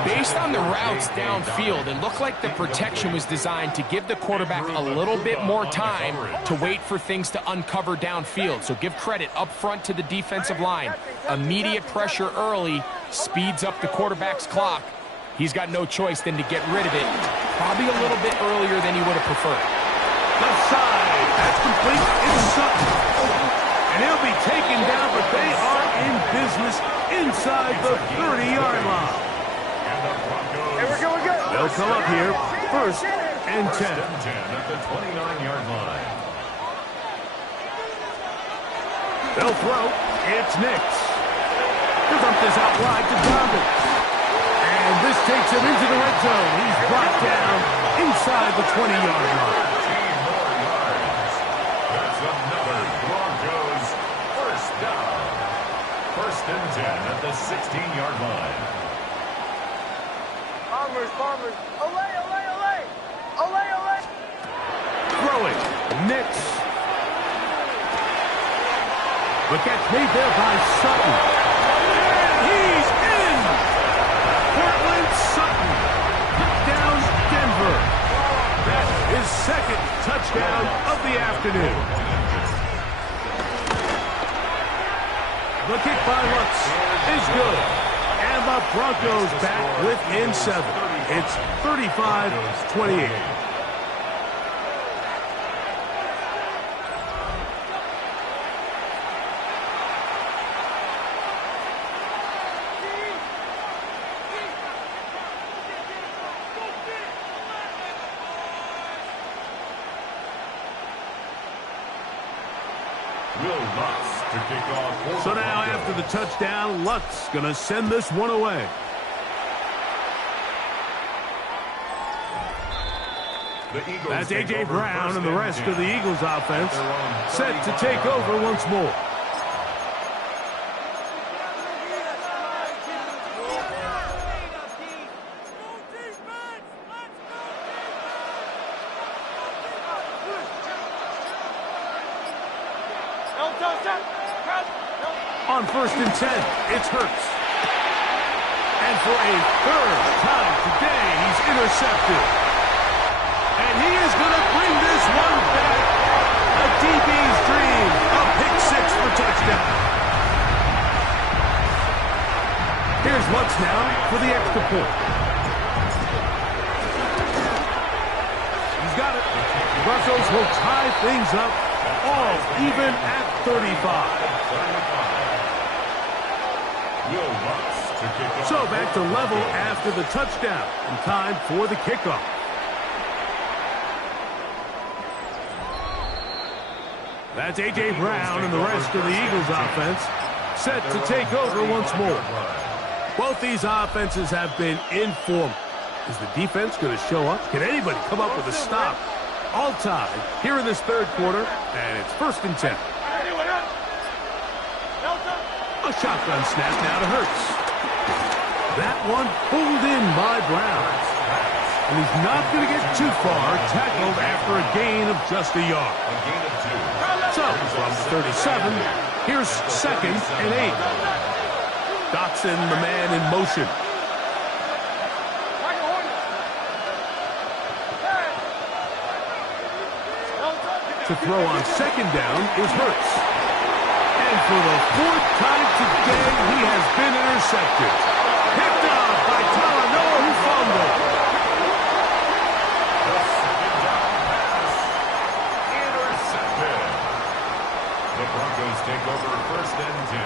Based on the routes downfield, it looked like the protection was designed to give the quarterback a little bit more time to wait for things to uncover downfield. So give credit up front to the defensive line. Immediate pressure early speeds up the quarterback's clock. He's got no choice than to get rid of it, probably a little bit earlier than he would have preferred. Left side. That's complete. It's Sutton. And he'll be taken down, but they are in business inside the 30-yard line. We're good. They'll come up here, 1st and 10. 1st and 10 at the 29-yard line. They'll throw. It's Nix. He'll dump this out wide to Dobbins. And this takes him into the red zone. He's brought down inside the 20-yard line. 15 more yards. That's another Broncos 1st down. 1st and 10 at the 16-yard line. Bombers. Olay. Throwing. Nix. The catch made there by Sutton. And he's in! Portland Sutton. Touchdown Denver. That's his 2nd touchdown of the afternoon. The kick by Lutz is good. And the Broncos back within 7. It's 35-28. So now after the touchdown, Lutz going to send this one away. That's A.J. Brown and the rest of the Eagles offense set to take over once more. On 1st and 10, it's Hurts. And for a 3rd time today, he's intercepted. And he is going to bring this one back. A DB's dream. A pick 6 for touchdown. Here's Lutz now for the extra point. He's got it. The Broncos will tie things up, all even at 35. So back to level after the touchdown, and time for the kickoff. That's A.J. Brown and the rest of the Eagles offense set to take over once more. Both these offenses have been in form. Is the defense going to show up? Can anybody come up with a stop? All tied here in this third quarter, and it's 1st and 10. A shotgun snap now to Hurts. That one pulled in by Brown. And he's not going to get too far, tackled after a gain of just a yard. So, from 37, here's 2nd and 8. Dotson, the man in motion. To throw on 2nd down is Hurts. And for the 4th time today, he has been intercepted. Picked off by Talanoa, who fumbled. Intercepted. The Broncos take over 1st and 10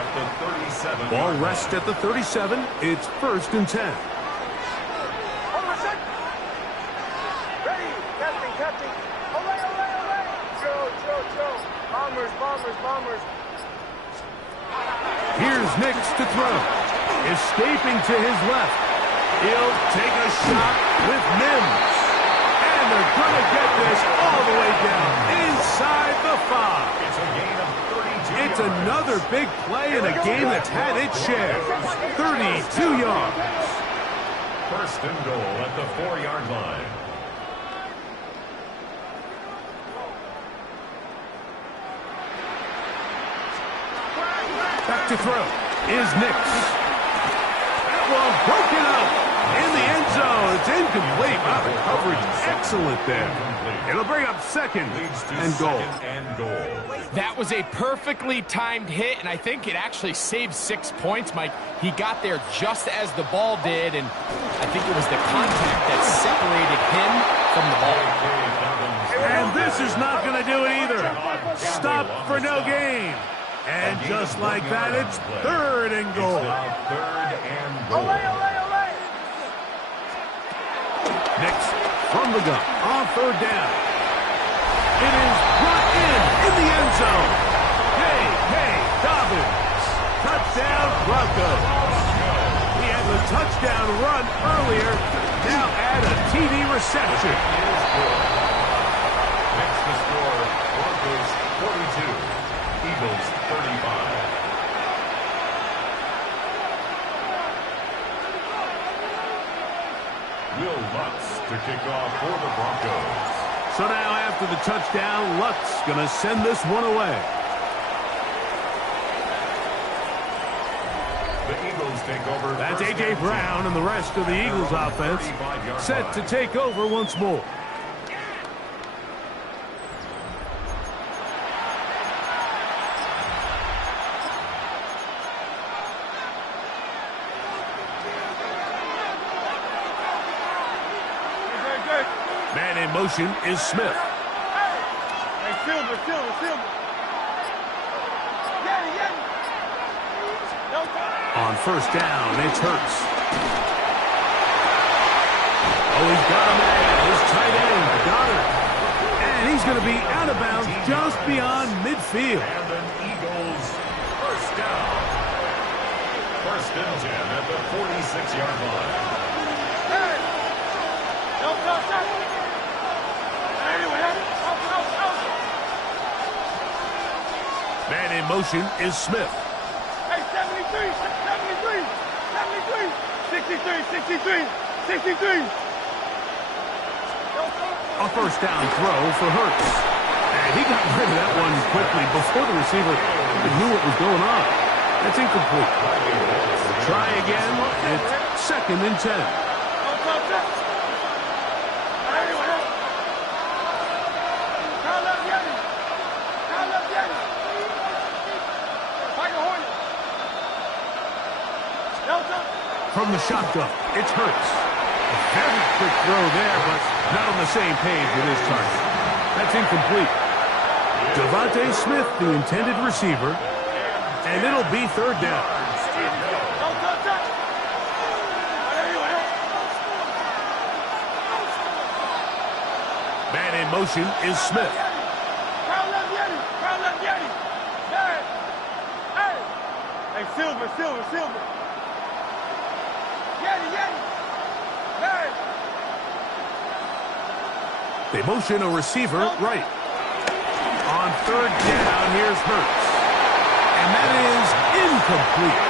at the 37. Ball rests at the 37. It's 1st and 10. Bombers. Here's Nix to throw. Escaping to his left. He'll take a shot with Mims. And they're going to get this all the way down inside the 5. It's a gain of 32 It's another big play in a game that's had its share. 32 yards. 1st and goal at the 4-yard line. Back to throw is Nix. That one broken up in the end zone. It's incomplete. Wow, the coverage excellent there. It'll bring up 2nd and goal. That was a perfectly timed hit, and I think it actually saved 6 points, Mike. He got there just as the ball did, and I think it was the contact that separated him from the ball. And this is not going to do it either. Stop for no gain. And just like that, it's 3rd and goal. Nix from the gun on 3rd down. It is brought in the end zone. Hey, Dobbins. Touchdown, Broncos. He had the touchdown run earlier. Now add a TD reception. Next to score, Broncos 42. Eagles 35. Will Lutz to kick off for the Broncos. So now after the touchdown, Lutz going to send this one away. The Eagles take over. That's A.J. Brown and the rest of the Eagles offense set to take over once more. Man in motion is Smith. Hey, Silver. On 1st down, it's Hurts. Oh, he's got a man. His tight end, Goddard. And he's going to be out of bounds just beyond midfield. And the Eagles 1st down. 1st and 10 at the 46-yard line. Man in motion is Smith. Hey, 73. 63. A 1st down throw for Hurts. And he got rid of that one quickly before the receiver even knew what was going on. That's incomplete. Try again. It's 2nd and 10. From the shotgun, it's Hurts. A very quick throw there, but not on the same page with his target. That's incomplete. Devontae Smith, the intended receiver, and it'll be 3rd down. Man in motion is Smith. Silver. Yeti. Hey. They motion a receiver right. On third down, here's Hurts. And that is incomplete.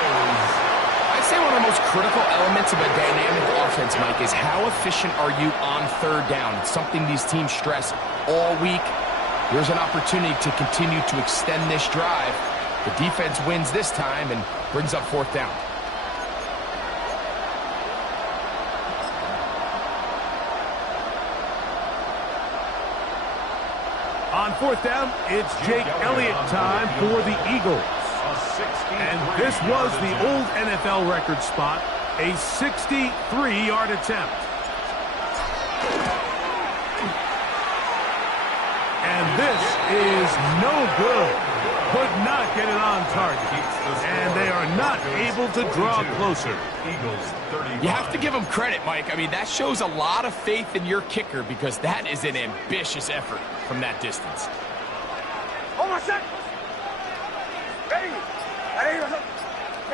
I'd say one of the most critical elements of a dynamic offense, Mike, is how efficient are you on third down? It's something these teams stress all week. Here's an opportunity to continue to extend this drive. The defense wins this time and brings up fourth down. On fourth down, it's Jake Elliott time for the Eagles. And this was the old NFL record spot, a 63-yard attempt. And this is no good. Could not get it on target. And they are not able to draw closer. You have to give them credit, Mike. I mean, that shows a lot of faith in your kicker because that is an ambitious effort from that distance. Oh, my son. Hey.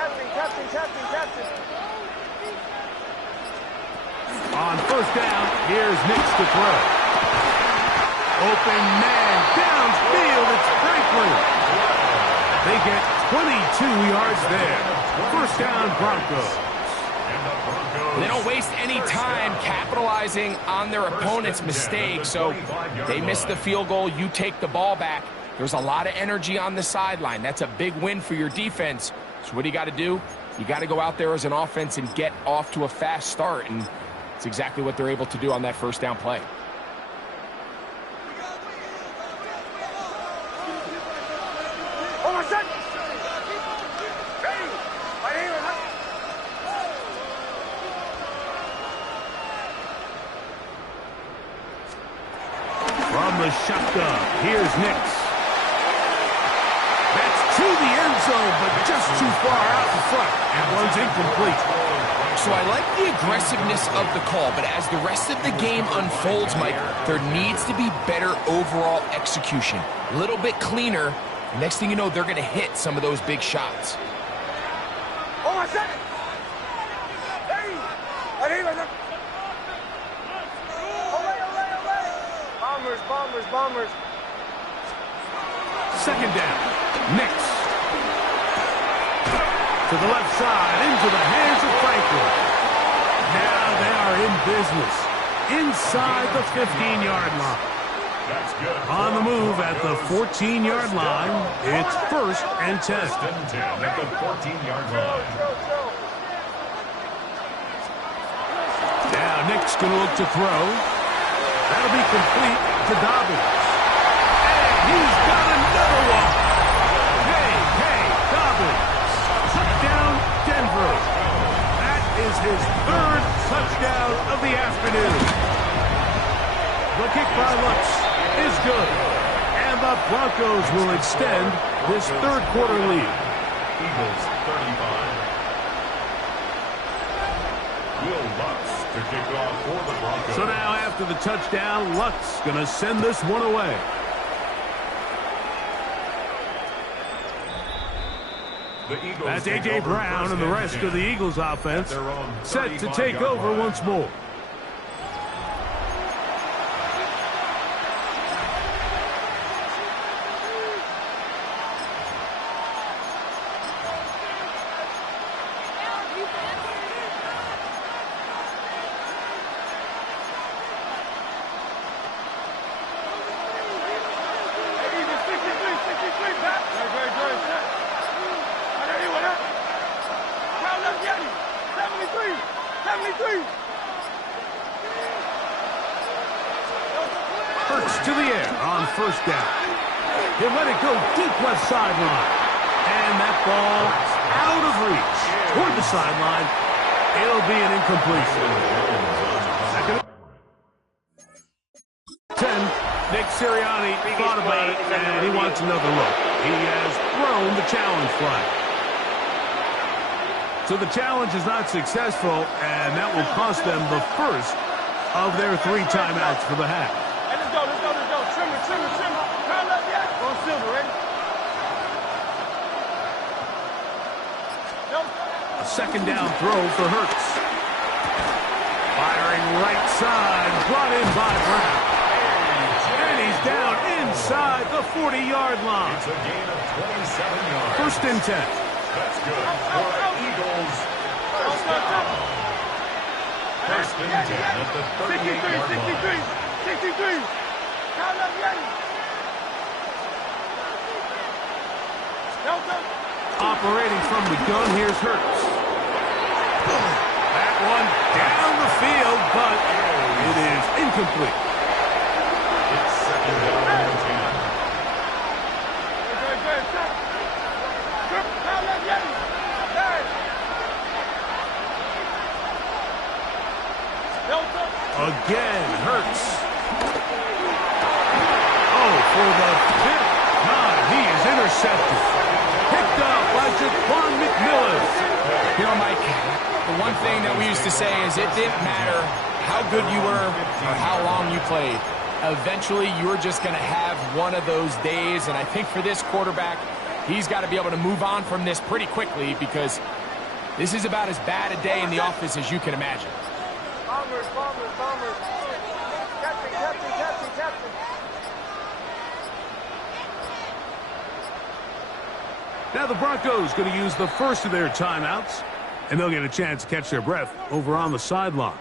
Captain. On first down, here's Nix to throw. Open man, downfield, it's Franklin. They get 22 yards there. First down, Broncos. They don't waste any time capitalizing on their opponent's mistake, so they miss the field goal, you take the ball back. There's a lot of energy on the sideline. That's a big win for your defense. So what do you got to do? You got to go out there as an offense and get off to a fast start, and it's exactly what they're able to do on that first down play. Oh, my son. From the shotgun, here's Nix. That's to the end zone, but just too far out in front. That one's incomplete. So I like the aggressiveness of the call, but as the rest of the game unfolds, Mike, there needs to be better overall execution. A little bit cleaner. Next thing you know, they're going to hit some of those big shots. Oh, my son. Bombers. Second down, Nix. To the left side, into the hands of Franklin. Now they are in business. Inside the 15-yard line. That's good. On the move at the 14-yard line, it's first and 10. First and 10 at the 14-yard line. Now Nick's going to look to throw. That'll be complete to Dobbins. And he's got another one. Hey, Dobbins. Touchdown, Denver. That is his third touchdown of the afternoon. The kick by Lutz is good. And the Broncos will extend this third quarter lead. Eagles 35. Will Lutz to kick off for the Broncos. So now after the touchdown, Lutz going to send this one away. That's A.J. Brown and the rest of the Eagles offense set to take over once more. Hurts to the air on first down. He'll let it go deep left sideline. And that ball out of reach. Toward the sideline. It'll be an incompletion. Second 10. Nick Sirianni thought about it, and he wants another look. He has thrown the challenge flag. So the challenge is not successful, and that will cost them the first of their 3 timeouts for the half. Hey, let's go. Trim. Time up yet? Go Silver, ready? A second down throw for Hurts. Firing right side, brought in by Brown. And he's down inside the 40-yard line. It's a gain of 27 yards. First and 10. That's good for the Eagles. First down. First and 10 at the 38-yard line. 63. Operating from the gun, here's Hurts. That one down the field, but it is incomplete. It's second down and 10. Again, Hurts. Oh, for the fifth time, he is intercepted. Picked up by Jaquan McMillan. You know, Mike, the one thing that we used to say is it didn't matter how good you were or how long you played. Eventually, you were just going to have one of those days, and I think for this quarterback, he's got to be able to move on from this pretty quickly because this is about as bad a day in the office as you can imagine. Bombers. Captain. Now the Broncos going to use the first of their timeouts, and they'll get a chance to catch their breath over on the sideline.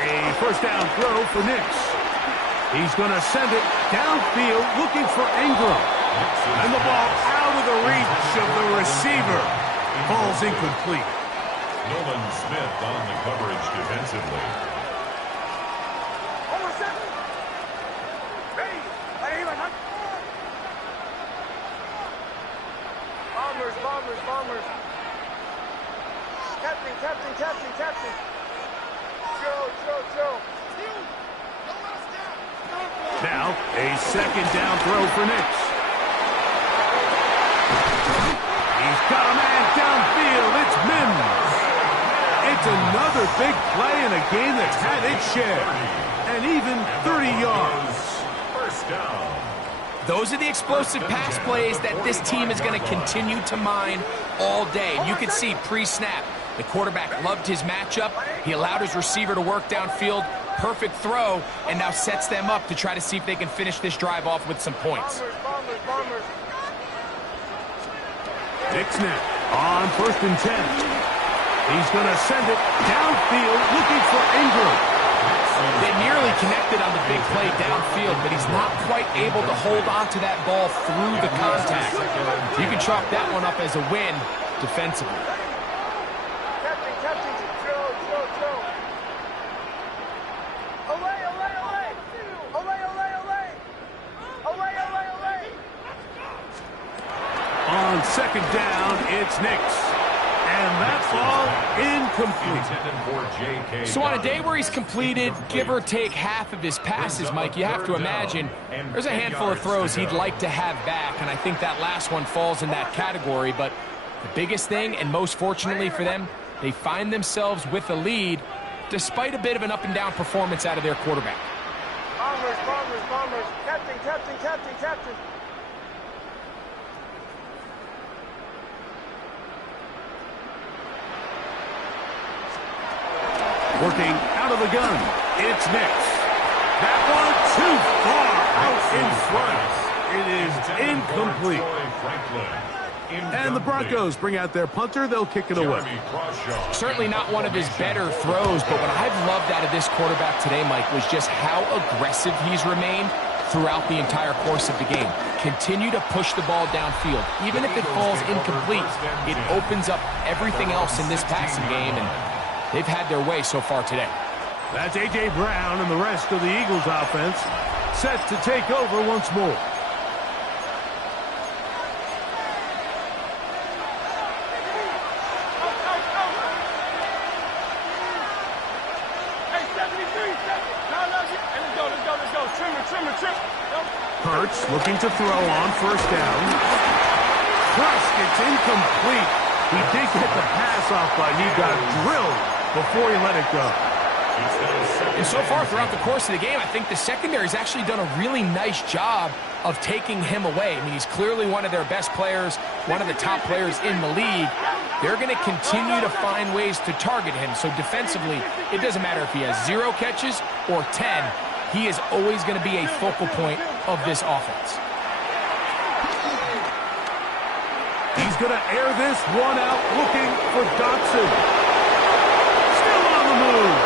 A first down throw for Nix. He's going to send it downfield looking for Ingram. And the ball out of the reach of the receiver. Ball's incomplete. Nolan Smith on the coverage defensively. Bombers. Captain. Joe. Now, a second down throw for Nix. He's got a man downfield. It's Mims. It's another big play in a game that's had its share. And even 30 yards. First down. Those are the explosive pass plays that this team is going to continue to mine all day. You could see pre-snap, the quarterback loved his matchup. He allowed his receiver to work downfield. Perfect throw, and now sets them up to try to see if they can finish this drive off with some points. Bombers. Dixon on first and 10. He's going to send it downfield looking for Ingram. They nearly connected on the big play downfield, but he's not quite able to hold on to that ball through the contact. You can chalk that one up as a win defensively. Captain. Joe. On second down, it's Nix. And that ball incomplete. So on a day where he's completed, give or take half of his passes, Mike, you have to imagine there's a handful of throws he'd like to have back, and I think that last one falls in that category. But the biggest thing, and most fortunately for them, they find themselves with a lead despite a bit of an up-and-down performance out of their quarterback. Bombers. Captain. Working out of the gun, it's Nix. That one too far out in front. It is incomplete. And the Broncos bring out their punter. They'll kick it away. Certainly not one of his better throws, but what I've loved out of this quarterback today, Mike, was just how aggressive he's remained throughout the entire course of the game. Continue to push the ball downfield. Even if it falls incomplete, it opens up everything else in this passing game, and they've had their way so far today. That's A.J. Brown and the rest of the Eagles offense set to take over once more. Hurts starts, looking to throw on first down. Crushed, it's incomplete. He did get the pass off, but he got drilled before he let it go. And so far throughout the course of the game, I think the secondary's actually done a really nice job of taking him away. I mean, he's clearly one of their best players, one of the top players in the league. They're going to continue to find ways to target him. So defensively, it doesn't matter if he has 0 catches or 10. He is always going to be a focal point of this offense. He's going to air this one out, looking for Dotson. Still on the move.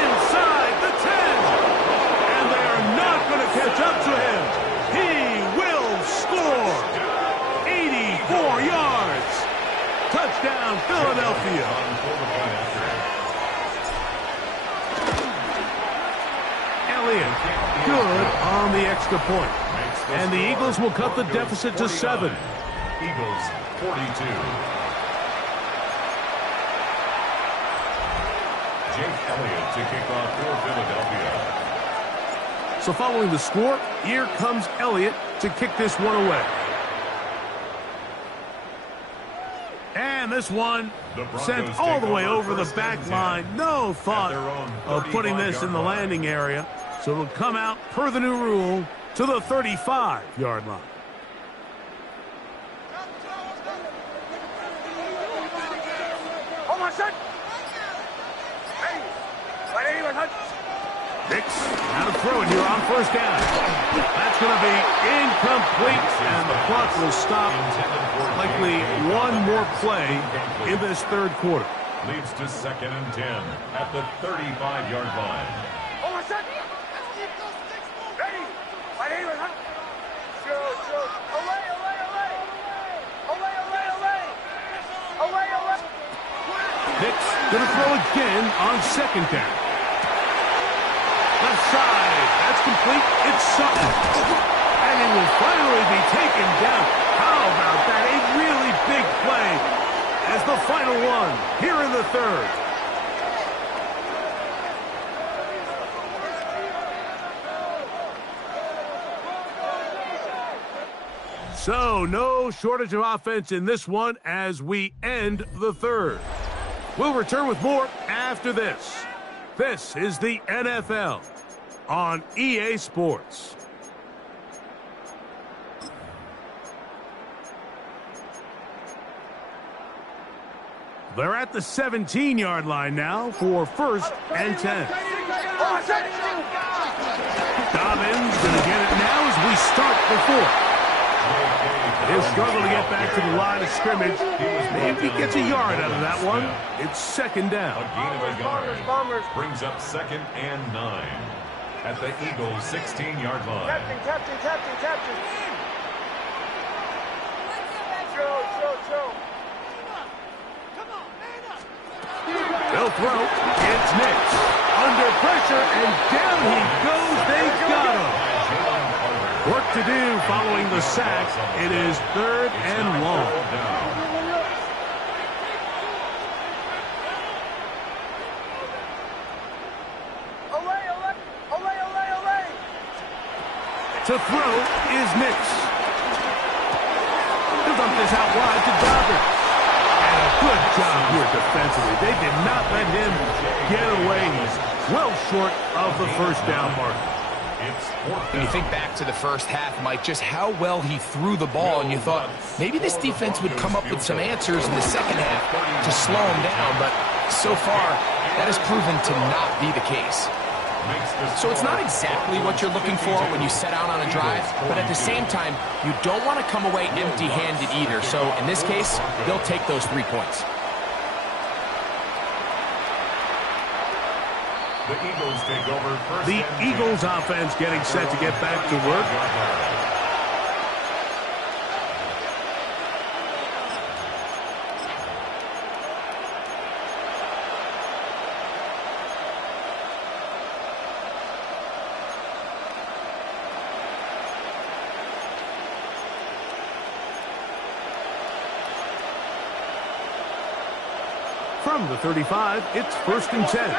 Inside the 10. And they are not going to catch up to him. He will score. 84 yards. Touchdown, Philadelphia. Elliott, good on the extra point. And the Eagles will cut the deficit to 7. Eagles 42. Jake Elliott to kick off for Philadelphia. So following the score, here comes Elliott to kick this one away. And this one sent all the way over the back line. No thought of putting this in the landing area. So it'll come out per the new rule to the 35-yard line. Nix, now to throw it here on first down. That's going to be incomplete, and the clock will stop. Likely one more play in this third quarter. Leads to 2nd and 10 at the 35-yard line. Nix going to throw again on second down. Left side, that's complete. It's Sutton. And it will finally be taken down. How about that? A really big play as the final one here in the third. So, no shortage of offense in this one as we end the third. We'll return with more after this. This is the NFL on EA Sports. They're at the 17-yard line now for 1st and 10. Dobbins going to get it now as we start the fourth. He'll struggle to get back to the line of scrimmage. Maybe he gets a yard out of that one. It's 2nd down. A gain of a yard brings up 2nd and 9 at the Eagles' 16-yard line. Captain. Joe. They'll throw. It's Nix. Under pressure, and down he goes. They got him. Work to do following the sack. It is 3rd and long. To throw is Nix. He'll dump this out wide to Dobbins. And a good job here defensively. They did not let him get away. He's well short of the first down mark. When you think back to the first half, Mike, just how well he threw the ball, and you thought maybe this defense would come up with some answers in the second half to slow him down, but so far that has proven to not be the case. So it's not exactly what you're looking for when you set out on a drive, but at the same time, you don't want to come away empty-handed either. So in this case, they'll take those 3 points. The Eagles take over first. The Eagles offense getting set to get back to work. From the 35, it's 1st and 10.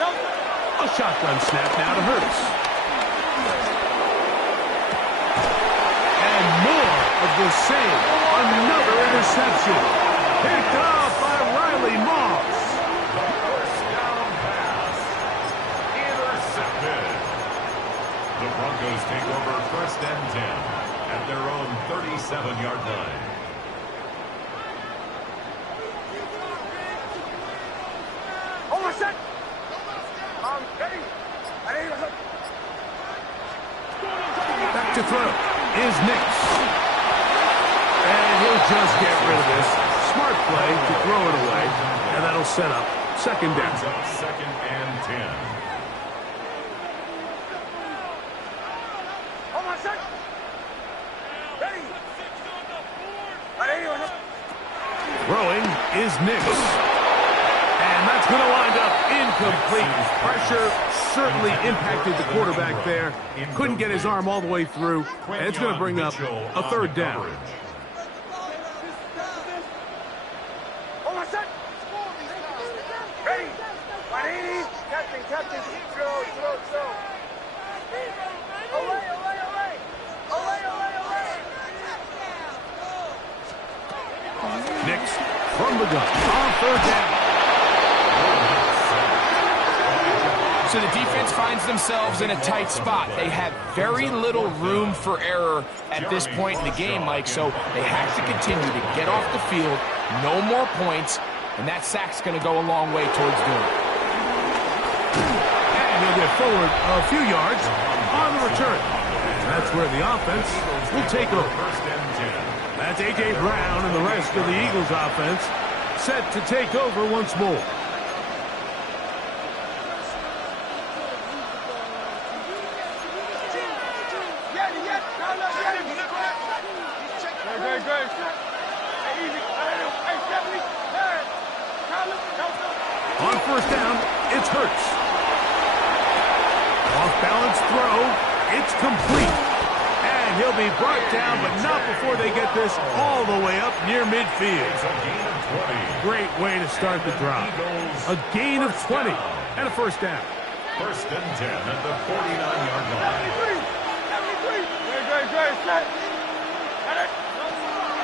A shotgun snap now to Hurts. And more of the same. Another interception. Picked off by Riley Moss. First down pass. Intercepted. The Broncos take over 1st and 10 at their own 37-yard line. Back to throw is Nix. And he'll just get rid of this. Smart play to throw it away. And that'll set up 2nd down. Brings up 2nd and 10. Throwing is Nix. And that's going to wind up incomplete. Pressure certainly impacted the quarterback there. Couldn't get his arm all the way through. And it's going to bring up a 3rd down. Nix from the gun on 3rd down. So the defense finds themselves in a tight spot. They have very little room for error at this point in the game, Mike, so they have to continue to get off the field, no more points, and that sack's going to go a long way towards doing it. And he'll get forward a few yards on the return. And that's where the offense will take over. That's A.J. Brown and the rest of the Eagles offense set to take over once more. On 1st down, it's Hurts. Off-balance throw. It's complete. And he'll be brought down, but not before they get this all the way up near midfield. Great way to start the drive. A gain of 20 and a 1st down. 1st and 10 at the 49-yard line.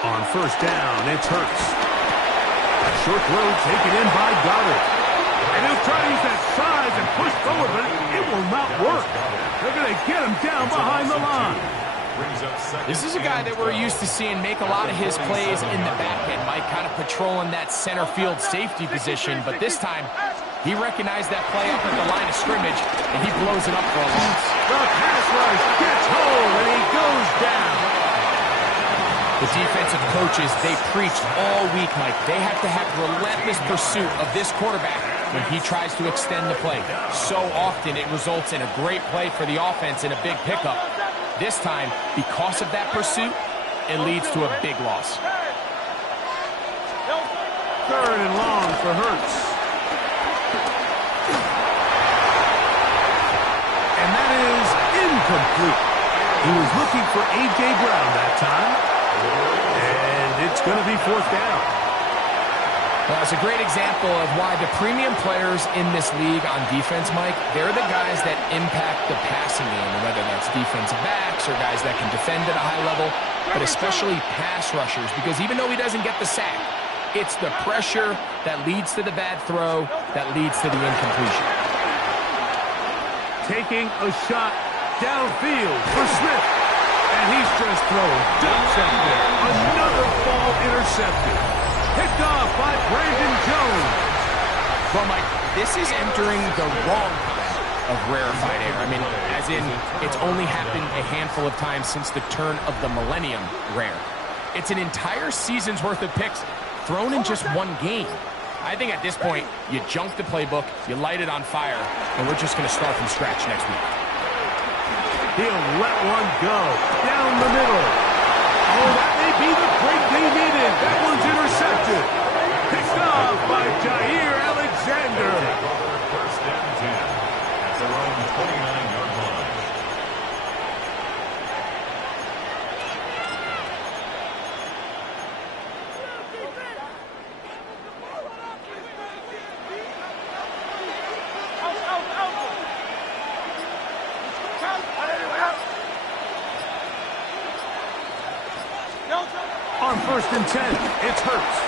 On 1st down, it's Hurts. A short throw taken in by Goddard. And he'll try to use that size and push forward, but it will not work. They're going to get him down behind the line. This is a guy that we're used to seeing make a lot of his plays in the back end, Mike, kind of patrolling that center field safety position. But this time, he recognized that play up at the line of scrimmage, and he blows it up for a loss. The pass rush gets home, and he goes down. The defensive coaches, they preached all week, Mike. They have to have relentless pursuit of this quarterback when he tries to extend the play. So often it results in a great play for the offense and a big pickup. This time, because of that pursuit, it leads to a big loss. 3rd and long for Hurts. And that is incomplete. He was looking for A.J. Brown that time. And it's going to be 4th down. Well, it's a great example of why the premium players in this league on defense, Mike, they're the guys that impact the passing game, whether that's defensive backs or guys that can defend at a high level, but especially pass rushers, because even though he doesn't get the sack, it's the pressure that leads to the bad throw that leads to the incompletion. Taking a shot downfield for Smith. And he's just throwing ducks out there. Another ball intercepted. Picked off by Brandon Jones. Well, Mike, this is entering the wrong kind of rarefied air. I mean, as in, it's only happened a handful of times since the turn of the millennium rare. It's an entire season's worth of picks thrown in just one game. I think at this point, you junk the playbook, you light it on fire, and we're just going to start from scratch next week. He'll let one go down the middle. Oh, that may be the break they needed. That one's intercepted. Picked off by Jair Alexander. 1st and 10 at their own 29-yard line. On 1st and 10, it's Hurts.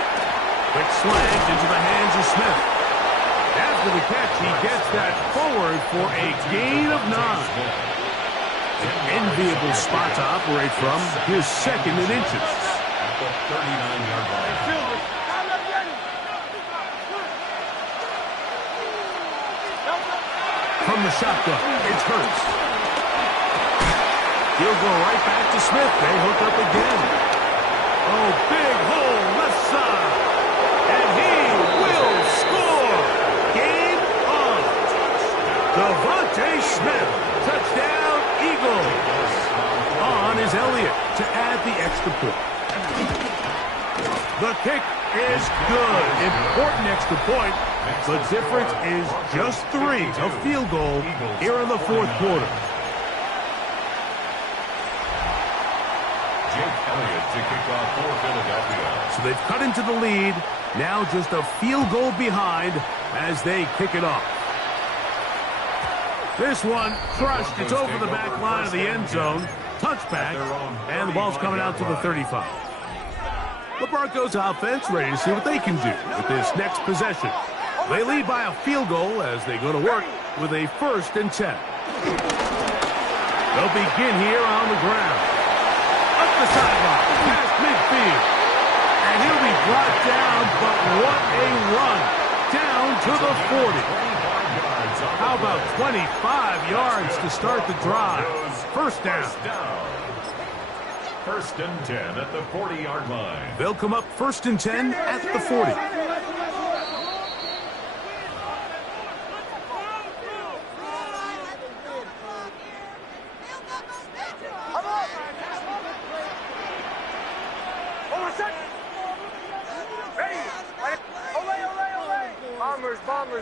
Quick slant into the hands of Smith. After the catch, he gets that forward for a gain of 9. An enviable spot to operate from. His second in inches. At the 39-yard line. From the shotgun, it's Hurts. He'll go right back to Smith. They hook up again. Oh, big hole left side. And he will score. Game on. Devontae Smith. Touchdown, Eagles. On is Elliott to add the extra point. The kick is good. Important extra point. The difference is just 3. A field goal here in the 4th quarter. To kick off for Philadelphia. So they've cut into the lead. Now just a field goal behind as they kick it off. This one crushed. It's over the back line of the end zone. Touchback. And the ball's coming out to the 35. The Broncos offense ready to see what they can do with this next possession. They lead by a field goal as they go to work with a 1st and 10. They'll begin here on the ground. Up the sideline, past midfield. And he'll be brought down, but what a run. Down to the 40. How about 25 yards to start the drive? First down. 1st and 10 at the 40-yard line. They'll come up 1st and 10 at the 40.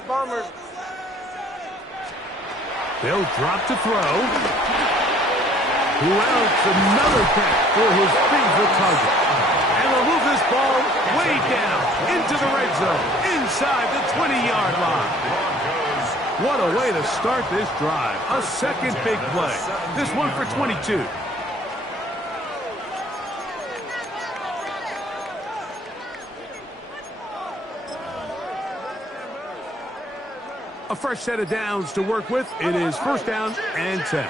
Bombers. They'll drop to throw. Who else? Another catch for his favorite target. And they'll move this ball way down into the red zone, inside the 20-yard line. What a way to start this drive. A second big play. This one for 22. A fresh set of downs to work with. It is 1st down and 10. Going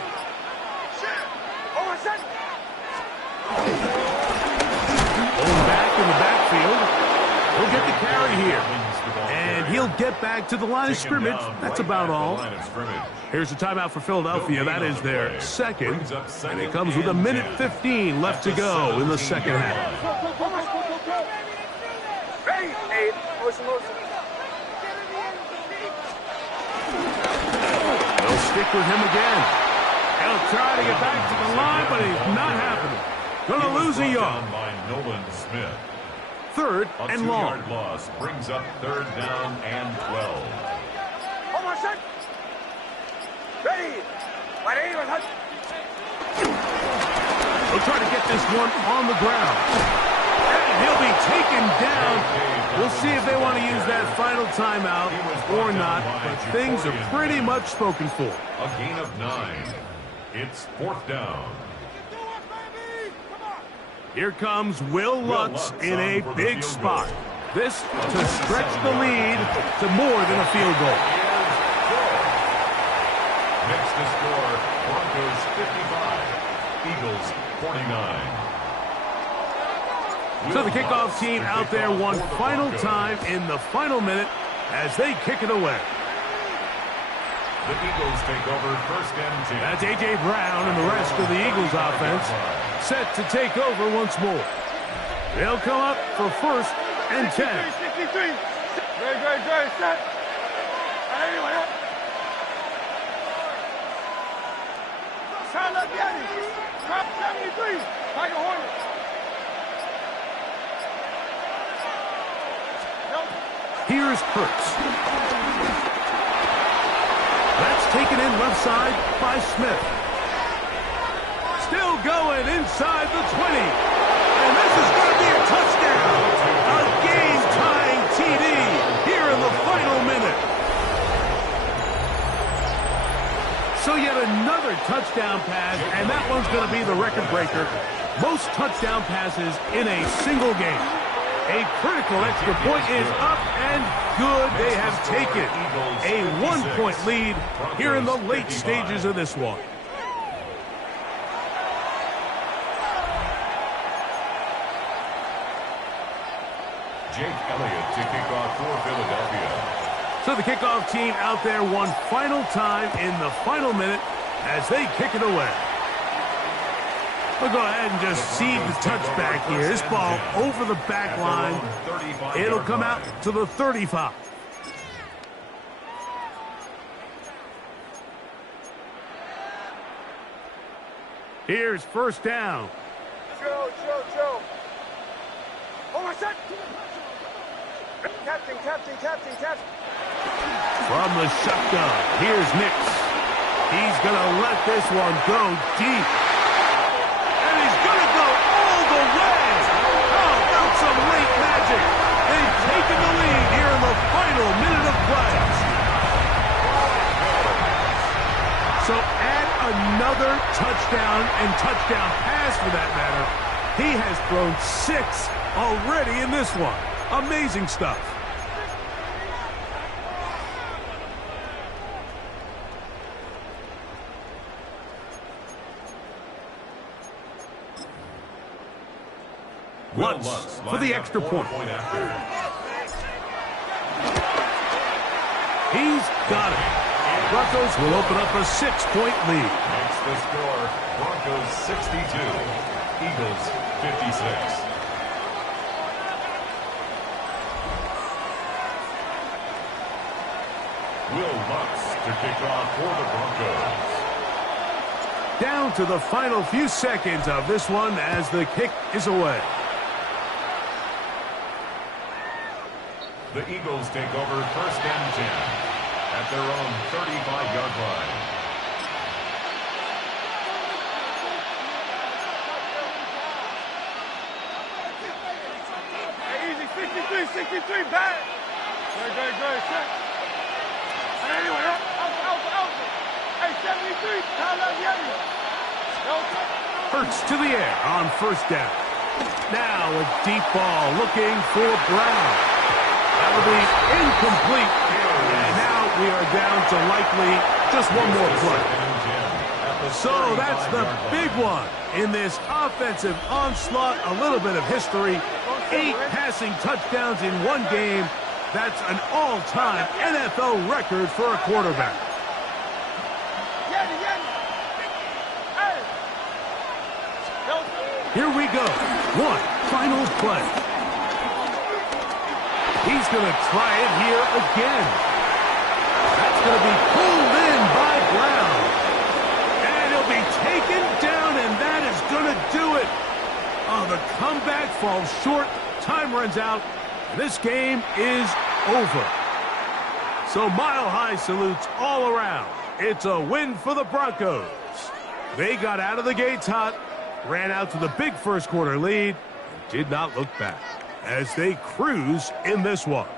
back in the backfield. He'll get the carry here. And he'll get back to the line of scrimmage. That's about all. Here's a timeout for Philadelphia. That is their second. And it comes with 1:15 left to go in the second half. They'll stick with him again. He'll try to get back to the line, but he's not happening. Going to lose a yard. By Nolan Smith. 3rd and long. A 2-yard loss brings up 3rd down and 12. He'll try to get this one on the ground. And he'll be taken down. We'll see if they want to use that final timeout or not, but things are pretty much spoken for. A gain of 9. It's 4th down. Here comes Will Lutz in a big spot. This to stretch the lead to more than a field goal. Next to score, Broncos 55, Eagles 49. So the kickoff team out there one final time in the final minute as they kick it away. The Eagles take over 1st and 10. That's A.J. Brown and the rest of the Eagles offense set to take over once more. They'll come up for 1st and 10. Great, set. Sound like Yanni. Top 73. Like a Hornet. Here's Hurts. That's taken in left side by Smith. Still going inside the 20. And this is going to be a touchdown. A game-tying TD here in the final minute. So yet another touchdown pass, and that one's going to be the record breaker. most touchdown passes in a single game. A critical extra point is up and good. They have taken a 1-point lead here in the late stages of this one. Jake Elliott to kick off for Philadelphia. So the kickoff team out there one final time in the final minute as they kick it away. We'll go ahead and just seed the touchback here. This ball over the back line. It'll come out to the 35. Here's first down. Chill. Oh, my son! Captain. From the shotgun, here's Nix. He's going to let this one go deep. And he's going to go all the way. How about some late magic? They've taken the lead here in the final minute of play. So add another touchdown and touchdown pass for that matter. He has thrown 6 already in this one. Amazing stuff. Lutz for the extra point. He's got it. Broncos will open up a 6-point lead. Makes the score Broncos 62, Eagles 56. Will Lutz to kick off for the Broncos. Down to the final few seconds of this one as the kick is away. The Eagles take over first and 10 at their own 35-yard line. Hey, easy, 63, back. Good. Anyway, out. Hey, 73, Hurts to the air on first down. Now a deep ball looking for Brown. That'll be incomplete. And now we are down to likely just one more play. So that's the big one in this offensive onslaught. A little bit of history. 8 passing touchdowns in one game. That's an all-time NFL record for a quarterback. Here we go. One final play. He's going to try it here again. That's going to be pulled in by Brown. And he'll be taken down, and that is going to do it. Oh, the comeback falls short. Time runs out. This game is over. So mile-high salutes all around. It's a win for the Broncos. They got out of the gates hot, ran out to the big first quarter lead, and did not look back as they cruise in this one.